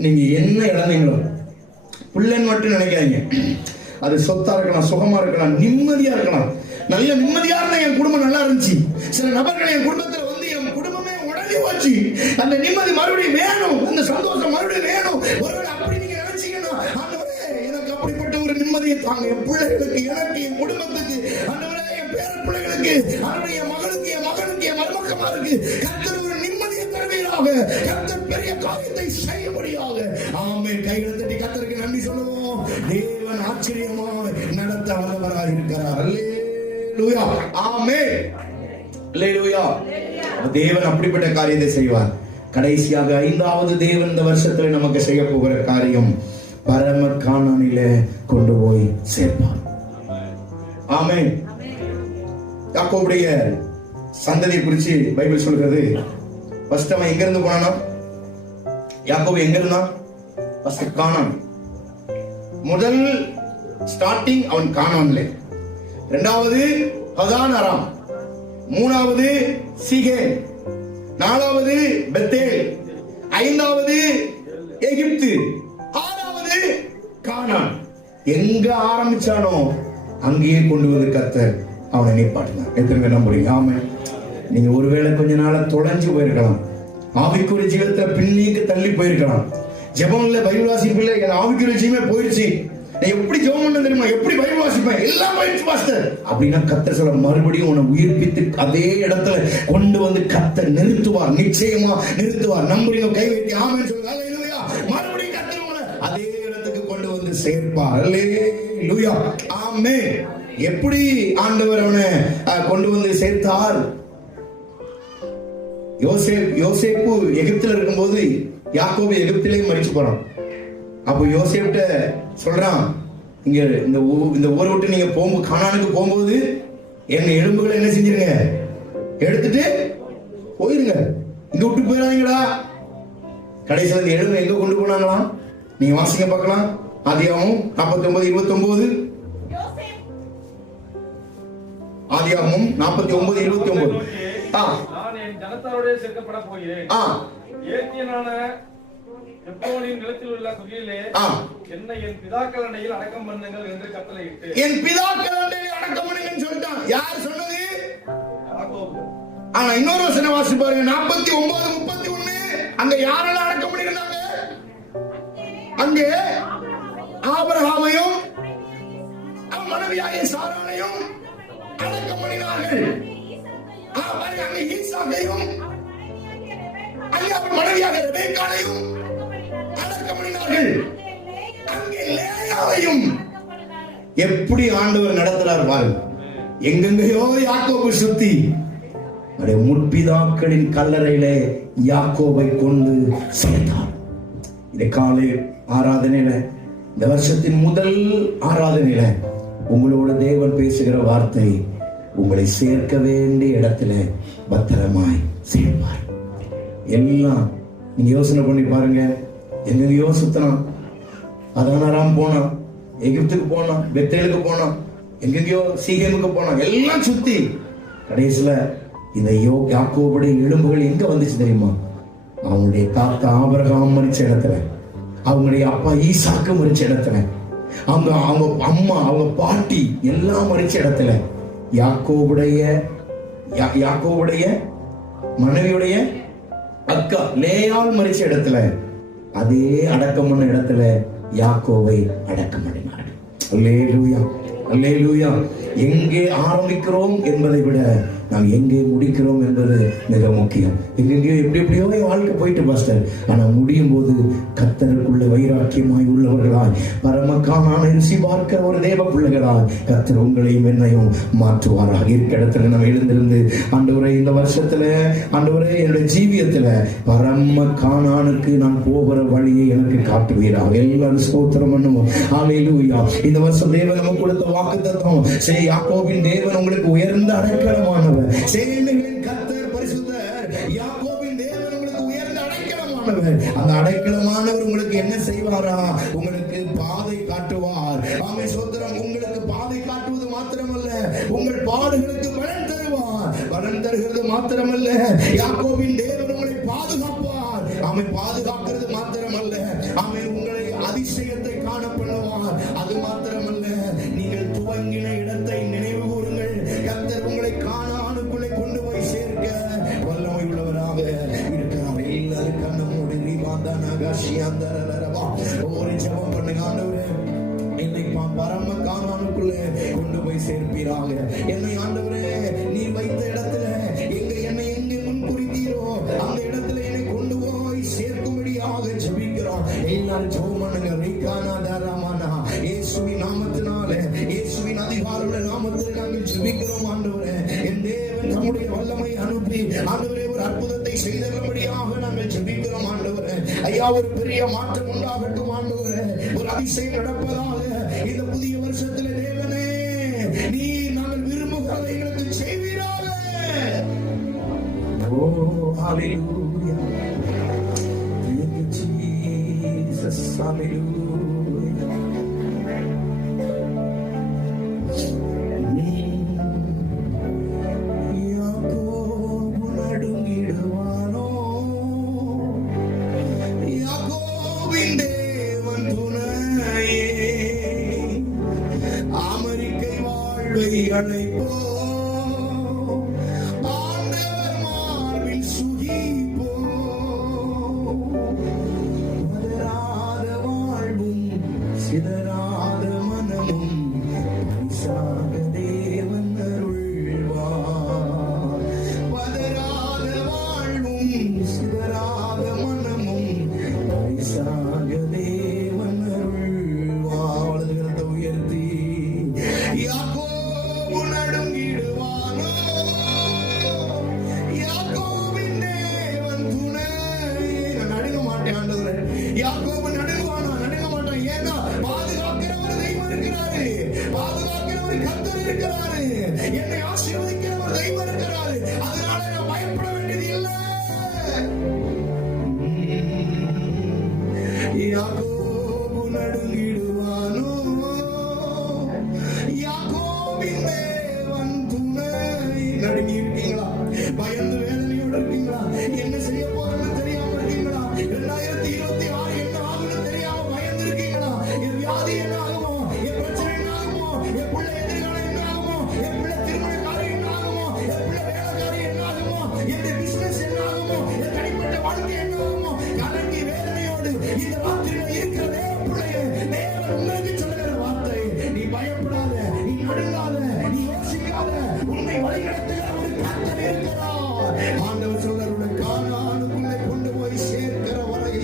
நீங்க என்ன இழந்தீங்களோ, பிள்ளைன்னு மட்டும் நினைக்காதீங்க. அது சொத்தா இருக்கலாம், சுகமா இருக்கலாம், நிம்மதியா இருக்கலாம். நல்ல நிம்மதியா இருந்தா என் குடும்பம் நல்லா இருந்துச்சு. சில நபர்கள் என் குடும்பத்துல வந்து என் குடும்பமே உடஞ்சி போச்சு, அந்த நிம்மதி மறுபடியும் வேணும், அந்த சந்தோஷம் மறுபடியும் வேணும். ஒருவேளை அப்படி நீங்க நினைச்சீங்கன்னா, ஆண்டவரே எனக்கு அப்படிப்பட்ட ஒரு நிம்மதியை தாங்க, என் பிள்ளைகளுக்கு, எனக்கு, என் குடும்பத்துக்கு, ஆண்டவரே என் பேர பிள்ளைகளுக்கு, ஆண்டவரே என் மகளுக்கு, என் மகனுக்கு, என் மருமகமாருக்கு கர்த்தர் ஒரு நிம்மதியை தருவீராக. கர்த்தர் பெரிய காரியத்தை செய்யும்படியாக. ஆமென். கைகளை தட்டி கர்த்தருக்கு நன்றி சொல்லுவோம். தேவன் ஆச்சரியமாய் நடத்த வல்லவராய் இருக்கிறார். அல்லேலூயா, ஆமென், அல்லேலூயா. தேவன் அப்படிப்பட்ட காரியத்தை செய்வார். கடைசியாக 5வது தேவன் இந்த வருஷத்துல நமக்கு செய்ய போகிற காரியம், பரம கானானிலே கொண்டு போய் சேர்ப்பார். ஆமென். யாக்கோபுடைய சந்ததியை குறித்து பைபிள் சொல்கிறது. ஃபர்ஸ்ட் அவன் எங்க இருந்து போனானா? யாக்கோபு எங்க இருந்தான்? ஃபர்ஸ்ட் கானான். முதல் ஸ்டார்டிங் அவன் கானான்ல, இரண்டாவது பதான் அராம், மூணாவது சீகேம், நாலாவது பெத்தேல், ஐந்தாவது எகிப்து, ஆறாவது கானான். எங்க ஆரம்பிச்சானோ அங்கேயே கொண்டு வந்து கர்த்தர் அவனை நிப்பாட்டினார். எத்தனை பேர் நம்புறீங்க? ஆமென். நீங்க ஒருவேளை கொஞ்ச நாள தொலைஞ்சு போயிருக்கலாம், ஆவிக்குரிய ஜீவத்துல பின்னிக்கு தள்ளி போயிருக்கலாம், ஜெபம்ல பைபிள் வாசிப்புல என் ஆவிக்குரிய ஜீவமே போயிருச்சு, நான் எப்படி ஜெபம் பண்ண தெரியுமா, எப்படி பைபிள் வாசிப்பேன், எல்லாம் போயிடுச்சு பாஸ்டர் அப்படின்னா கர்த்தர் சொல்ல மறுபடியும் உன்னை உயிர்ப்பித்து அதே இடத்துல கொண்டு வந்து கர்த்தர் நிறுத்துவார், நிச்சயமா நிறுத்துவார். நம்புறீங்க? கை வைத்து ஆமென் சொல்லுங்க. அல்லேலூயா. மறுபடியும் கர்த்தர் உன்னை அதே இடத்துக்கு கொண்டு வந்து சேர்ப்பார். அல்லேலூயா, ஆமென். எப்படி ஆண்டவர் அவனை கொண்டு வந்து சேர்த்தார்? யோசேப்பு எகிப்துல இருக்கும்போது யாக்கோபு எகிப்திலே மரிச்சு போறான். அப்போ யோசேப்ட்ட சொல்றான், இங்க இந்த ஊரை விட்டு நீங்க கானானுக்கு போகும்போது எங்க எலும்புகளை என்ன செஞ்சிருங்க, எடுத்துட்டு போயிருங்க, இங்க விட்டு போயிடாதீங்களா. கடைசியில் இந்த எலும்பு எங்க கொண்டு போனாங்களா? நீங்க வாசிங்க பார்க்கலாம். ஆதியாகமம் 49:29. ஆதியாகமம் 49:29. நான் என் ஜனத்தாரோடே சேர்க்கப்பட போகிறேன். ஏத்தியனான எப்ரோனின் நிலத்தில் உள்ள குகையிலே என்னை என் பிதாக்கள் அண்டையில் அடக்கம் பண்ணுங்கள் என்று கட்டளையிட்டு. என் பிதாக்கள் அண்டையில் அடக்கம் பண்ணுங்கன்னு சொல்லிட்டான். யார் சொன்னது? யாக்கோபு. ஆனா இன்னொரு வசனம் வாசி பாருங்க, 49:31. அங்க யாரெல்லாம் அடக்கம் பண்ணிருந்தாங்க? அங்கே ஆபிரகாமையும் மனைவியாகிய சாராளையும் அடக்கம் பண்ணினார்கள். அங்கே ஈசாக்கையும் அங்கே அவர் மனைவியாக ரெபெக்காளையும் அடக்கம் பண்ணினார்கள். அங்கே லேயாவையும் எப்படி ஆண்டவர் நடத்துறார் பாருங்க. எங்கெங்கயோ யாக்கோபு சுத்தி முற்பிதாக்களின் கல்லறையிலே யாக்கோபை கொண்டு சேர்த்தார். இந்த காலை ஆராதனையில, இந்த வருஷத்தின் முதல் ஆராதனையில உங்களோட தேவன் பேசுகிற வார்த்தை, உங்களை சேர்க்க வேண்டிய இடத்துல பத்திரமாய் சேர்ப்பார். எல்லாம் நீங்க யோசனை பண்ணி பாருங்க. எங்கெங்கயோ சுத்தலாம், அதானாராம் போனான், எகிப்துக்கு போனான், பெத்தேலுக்கு போனான், எங்கெங்கயோ சீகேமுக்கு போனான், எல்லாம் சுத்தி கடைசியில இந்த யாக்கோபுடைய எலும்புகள் எங்க வந்துச்சு தெரியுமா? அவனுடைய தாத்தா ஆபிரகாம் மரிச்ச இடத்துல, அவங்களுடைய அப்பா ஈசாக்கு மரிச்ச இடத்துல, அவங்க அம்மா, அவங்க பாட்டி எல்லாம் மரிச்ச இடத்துல, யாக்கோபுடைய மனைவியுடைய அக்கா லேயாள் மரிச்ச இடத்துல, அதே அடக்கம் பண்ண இடத்துல யாக்கோவை அடக்கம் பண்ணினார். அல்லேலூயா, அல்லேலூயா. எங்கே ஆரம்பிக்கிறோம் என்பதை விட நாம் எங்கே முடிக்கிறோம் என்பது மிக முக்கியம். எங்கெங்கயோ எப்படியோ வாழ்க்கை போயிட்டு பாஸ்டர், ஆனா முடியும் போது கர்த்தருக்குள்ள வைராக்கியமாய் உள்ளவர்களாய், பரமக்கான ருசி பார்க்க ஒரு தேவ பிள்ளைகளாய் கர்த்தர் உங்களையும் என்னையும் மாற்றுவாராக. இருக்க இடத்துல நம்ம எழுந்திருந்து, ஆண்டவரே இந்த வருஷத்துல, ஆண்டவரே என்னுடைய ஜீவியத்துல பரம கானானுக்கு நான் போகிற வழியை எனக்கு காட்டுவீராக. எல்லாரும் ஸ்தோத்திரம் பண்ணுவோம். ஹல்லேலூயா. இந்த வருஷம் தேவன் நமக்கு கொடுத்த வாக்குத்தத்தம், சரி யாக்கோபின் தேவன் உங்களுக்கு உயர்ந்த அடைக்கலமானவர், சேனைகளின் கர்த்தர் பரிசுத்தர், யாக்கோபின் தேவன் உங்களுக்கு உயர்ந்த அடைக்கலமானவர். அந்த அடைக்கலமானவர் உங்களுக்கு என்ன செய்வாரா? உங்களுக்கு பாதை காட்டுவார். ஆமென், ஸ்தோத்திரம். உங்களுக்கு பாதை காட்டுவது மாத்திரமல்ல, உங்கள் பாடுகளுக்கு பலன் தருவார். பலன் தருகிறது மாத்திரமல்ல, யாக்கோபின் தேவன் உங்களை பாதுகாப்பார். ஆமென், பாதுகாக்கிறது மாத்திரமல்ல, ஆமென், உங்களை அதிசயத்தை காண பண்ணுவார். அது மாத்திரமல்ல, நீங்கள் துவங்கின இடத்தை நினைவு கூறுங்கள். கர்த்தர் உங்களை கானானுக்குள்ளே கொண்டு போய் சேர்க்க வல்லமை உள்ளவராக இருக்கிறார். எல்லாரும் கண்ண மூடி ஒரு ஜெபம் பண்ணுங்க. ஆண்டவரே, என்னை பரம கானானுக்குள்ளே கொண்டு போய் சேர்ப்பீராக. என்னை ஆண்டவரே நீ வைத்த இடத்துல என்னை எங்கே முன்குறித்தீரோ அந்த இடத்துல என்னை கொண்டு போய் சேர்க்கும்படியாக ஜெபிக்கிறோம். எல்லாரும் ஜெபம் பண்ணுங்க. இயேசுவின் நாமத்தினாலே, இயேசுவின் அதிகாரமுள்ள நாமத்தில் நாங்கள் ஜெபிக்கிறோம். ஆண்டவரே, என் தேவன் நம்முடைய வல்லமை அனுப்பி ஆண்டவரே ஒரு அற்புதத்தை செய்தபடியாக நாங்கள் ஜெபிக்கிறோம். ஆண்டவரே, ஐயா, ஒரு பெரிய மாற்றம் உண்டாகட்டும். ஆண்டவரே, ஒரு அதிசயம் நடப்பதாக இந்த புதிய வருஷத்துல தேவனே நீ நாங்கள் விரும்புகிறதை எங்களுக்கு செய்வீராக. ஓ ஹல்லேலூயா, thank you Jesus, hallelujah. யாக்கோபு நடுங்கிடுவானோ, யாக்கோபின் தேவன் துணையே, அமெரிக்கை வாழ்வை அழைப்போ, ஆண்டவர் மார்பில் சுகிப்போ, மலராத வாழ்வும் சிதறாத மனமும் பரிசாக தேவன் அருள்வார். பதறாத வாழ்வும் சிதறாத மனமும் பரிசாக தேவன் அருள்வார். உயர்த்தி யாக்கோபு நடுங்கி பயந்து வேதனையோடு இருக்கீங்களா? என்ன செய்ய போறேன்னு தெரியாம இருக்கீங்களா? 2026 என்ன ஆகும்னு தெரியாம பயந்து இருக்கீங்களா? என் வியாதி என்ன ஆகுமோ, என் பிரச்சனை என்ன ஆகுமோ, என் பிள்ளை எதிர்காலம் என்ன ஆகுமோ, என் பிள்ளை திருமண காரியம் என்ன ஆகுமோ, என் பிள்ளை வேலை காரியம் என்ன ஆகுமோ, என் பிசினஸ் என்ன ஆகுமோ, என் தனிப்பட்ட வாழ்க்கை என்ன ஆகுமோ, கலங்கி வேதனையோடு இந்த ராத்திரியில இருக்கிறதே பிள்ளையே, தேவன் உங்களுக்கு சொல்லுகிற வார்த்தை, நீ பயப்படாத, நீ நடுங்காத, நீ யோசிக்காத, உன்னை வழிநடத்துகிற ஒரு கர்த்தர் இருக்கிறார். ஆண்டவர் சொல்றாரு, கானானுக்குள்ளே கொண்டு போய் சேர்க்கிற வரை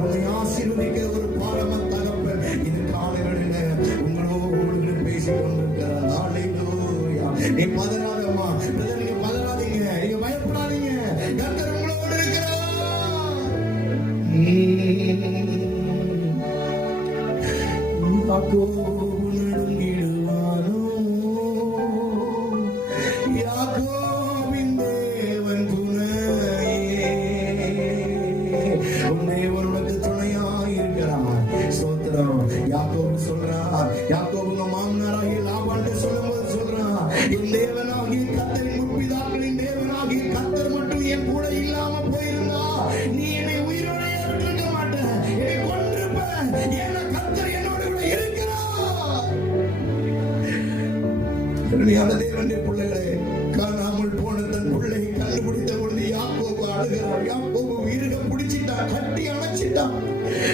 உன்னை ஆசீர்வதிக்கிற ஒரு பாரம தகப்பன் இது காலைகளில் உங்களோடு பேசிக் கொண்டிருக்கிறார். ஹல்லேலூயா. நீ பதறாதம்மா, பிரதர், நீங்க பதறாதீங்க, நீங்க பயப்படாதீங்க, கர்த்தர் உங்களோடு இருக்கிறார். யாக்கோபு நடுங்கிடுவானோ, யாக்கோபின் தேவன் துணையே, உன் தேவன் உனக்கு துணையாயிருக்கிறார். ஸ்தோத்திரம். யாக்கோபு சொல்றார், யாக்கோபு மாமனாராகிய லாபான்கிட்ட சொல்லும்போது சொல்றான், என் தேவனாகிய கர்த்தரின் முற்பிதாக்களின் தேவனாகிய கர்த்தர் மட்டும் என் கூட இல்லாம போயிருந்தா நீ என்னை உயிரோட இருக்க மாட்டேன், என்னை கொன்றிருப்ப. ஏன்னா கர்த்தர் என்னோட கூட இருக்கிறார். அருமையான தேவனுடைய பிள்ளைகளே, காணாமல் போன தன் பிள்ளை கண்டுபிடித்த பொழுது யாக்கோபு அழுகிறார். யாக்கோபு உயிரை பிடிச்சிட்டான், கட்டி அணைச்சிட்டான்.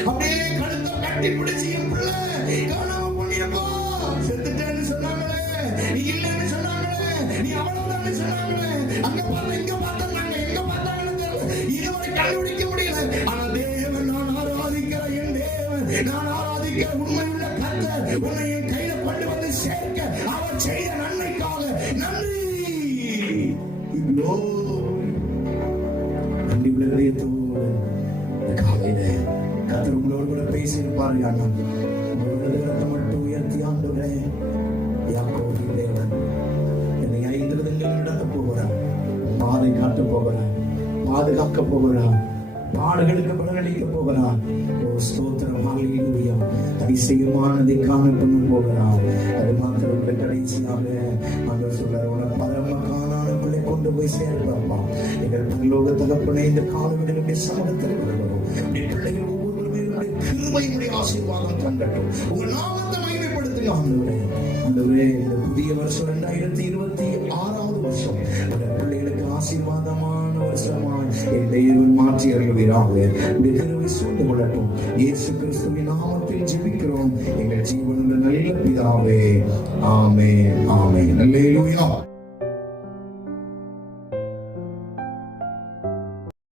அப்படியே கழுத்தை கட்டி பிடிச்சி, என் பிள்ளை காணாம பண்ணிருப்பா, செத்துட்டேன்னு சொன்னாங்களே, நீ இல்லைன்னு சொன்னாங்களே, நீ அவ்வளவுதான் சொன்னாங்களே, அங்க பார்த்தா இங்க பார்த்தாங்க, எங்க பார்த்தாங்கன்னு தெரியல, இதுவரை கண்டுபிடிக்க முடியல. ஆனா தேவன், நான் ஆராதிக்கிற என் தேவன், நான் ஆராதிக்கிற உண்மையுள்ள கர்த்தர் உன்னை என் கையில கொண்டு வந்து சேர்க்க அவர் செய்த நன்மைக்காக நன்றி. நன்றி உள்ள இதயத்தோடு இந்த காலையில கர்த்தர் உங்களோடு கூட பேசியிருப்பாரு. அண்ணா உங்களோட கரத்தை மட்டும் உயர்த்தி, ஆண்டவரே, யாக்கோபின் தேவன் என்னை 5 விதங்களில் நடத்த போகிறார், பாதை காட்ட போகிறார், பாதுகாக்க போகிறார், பாடுகளுக்கு பலனளிக்க போகிறார். ஓ ஸ்தோத்திரம், ஹல்லேலூயா. அதிசயமானதை காண பண்ண போகிறார். அது மாத்திரம் கடைசியாக ஆண்டவர் சொல்றார், உனக்கு பரம கானானுக்குள்ளே கொண்டு போய் சேர்ப்பா. எங்கள் பரலோக தகப்பனே, இந்த காலவெளிகளுடைய சமூகத்தில் வருகிறோம். பிள்ளைகள் ஒவ்வொருவருமே கிருபையினுடைய ஆசீர்வாதம் கண்டட்டும். உங்கள் நாமத்தை மகிமைப்படுத்துங்க ஆண்டவரே. ஆண்டவரே, இந்த புதிய வருஷம் 2026 வருஷம் பிள்ளைகளுக்கு ஆசீர்வாதமான வருஷமாய் என் தேவன் மாற்றி அருள்வீராக. கிருபை சூழ்ந்து கொள்ளட்டும். இயேசு கிறிஸ்துவின் நாமத்தில் ஜெபிக்கிறோம் எங்கள் ஜீவனுள்ள நல்ல பிதாவே. ஆமென், ஆமென். அல்லேலூயா.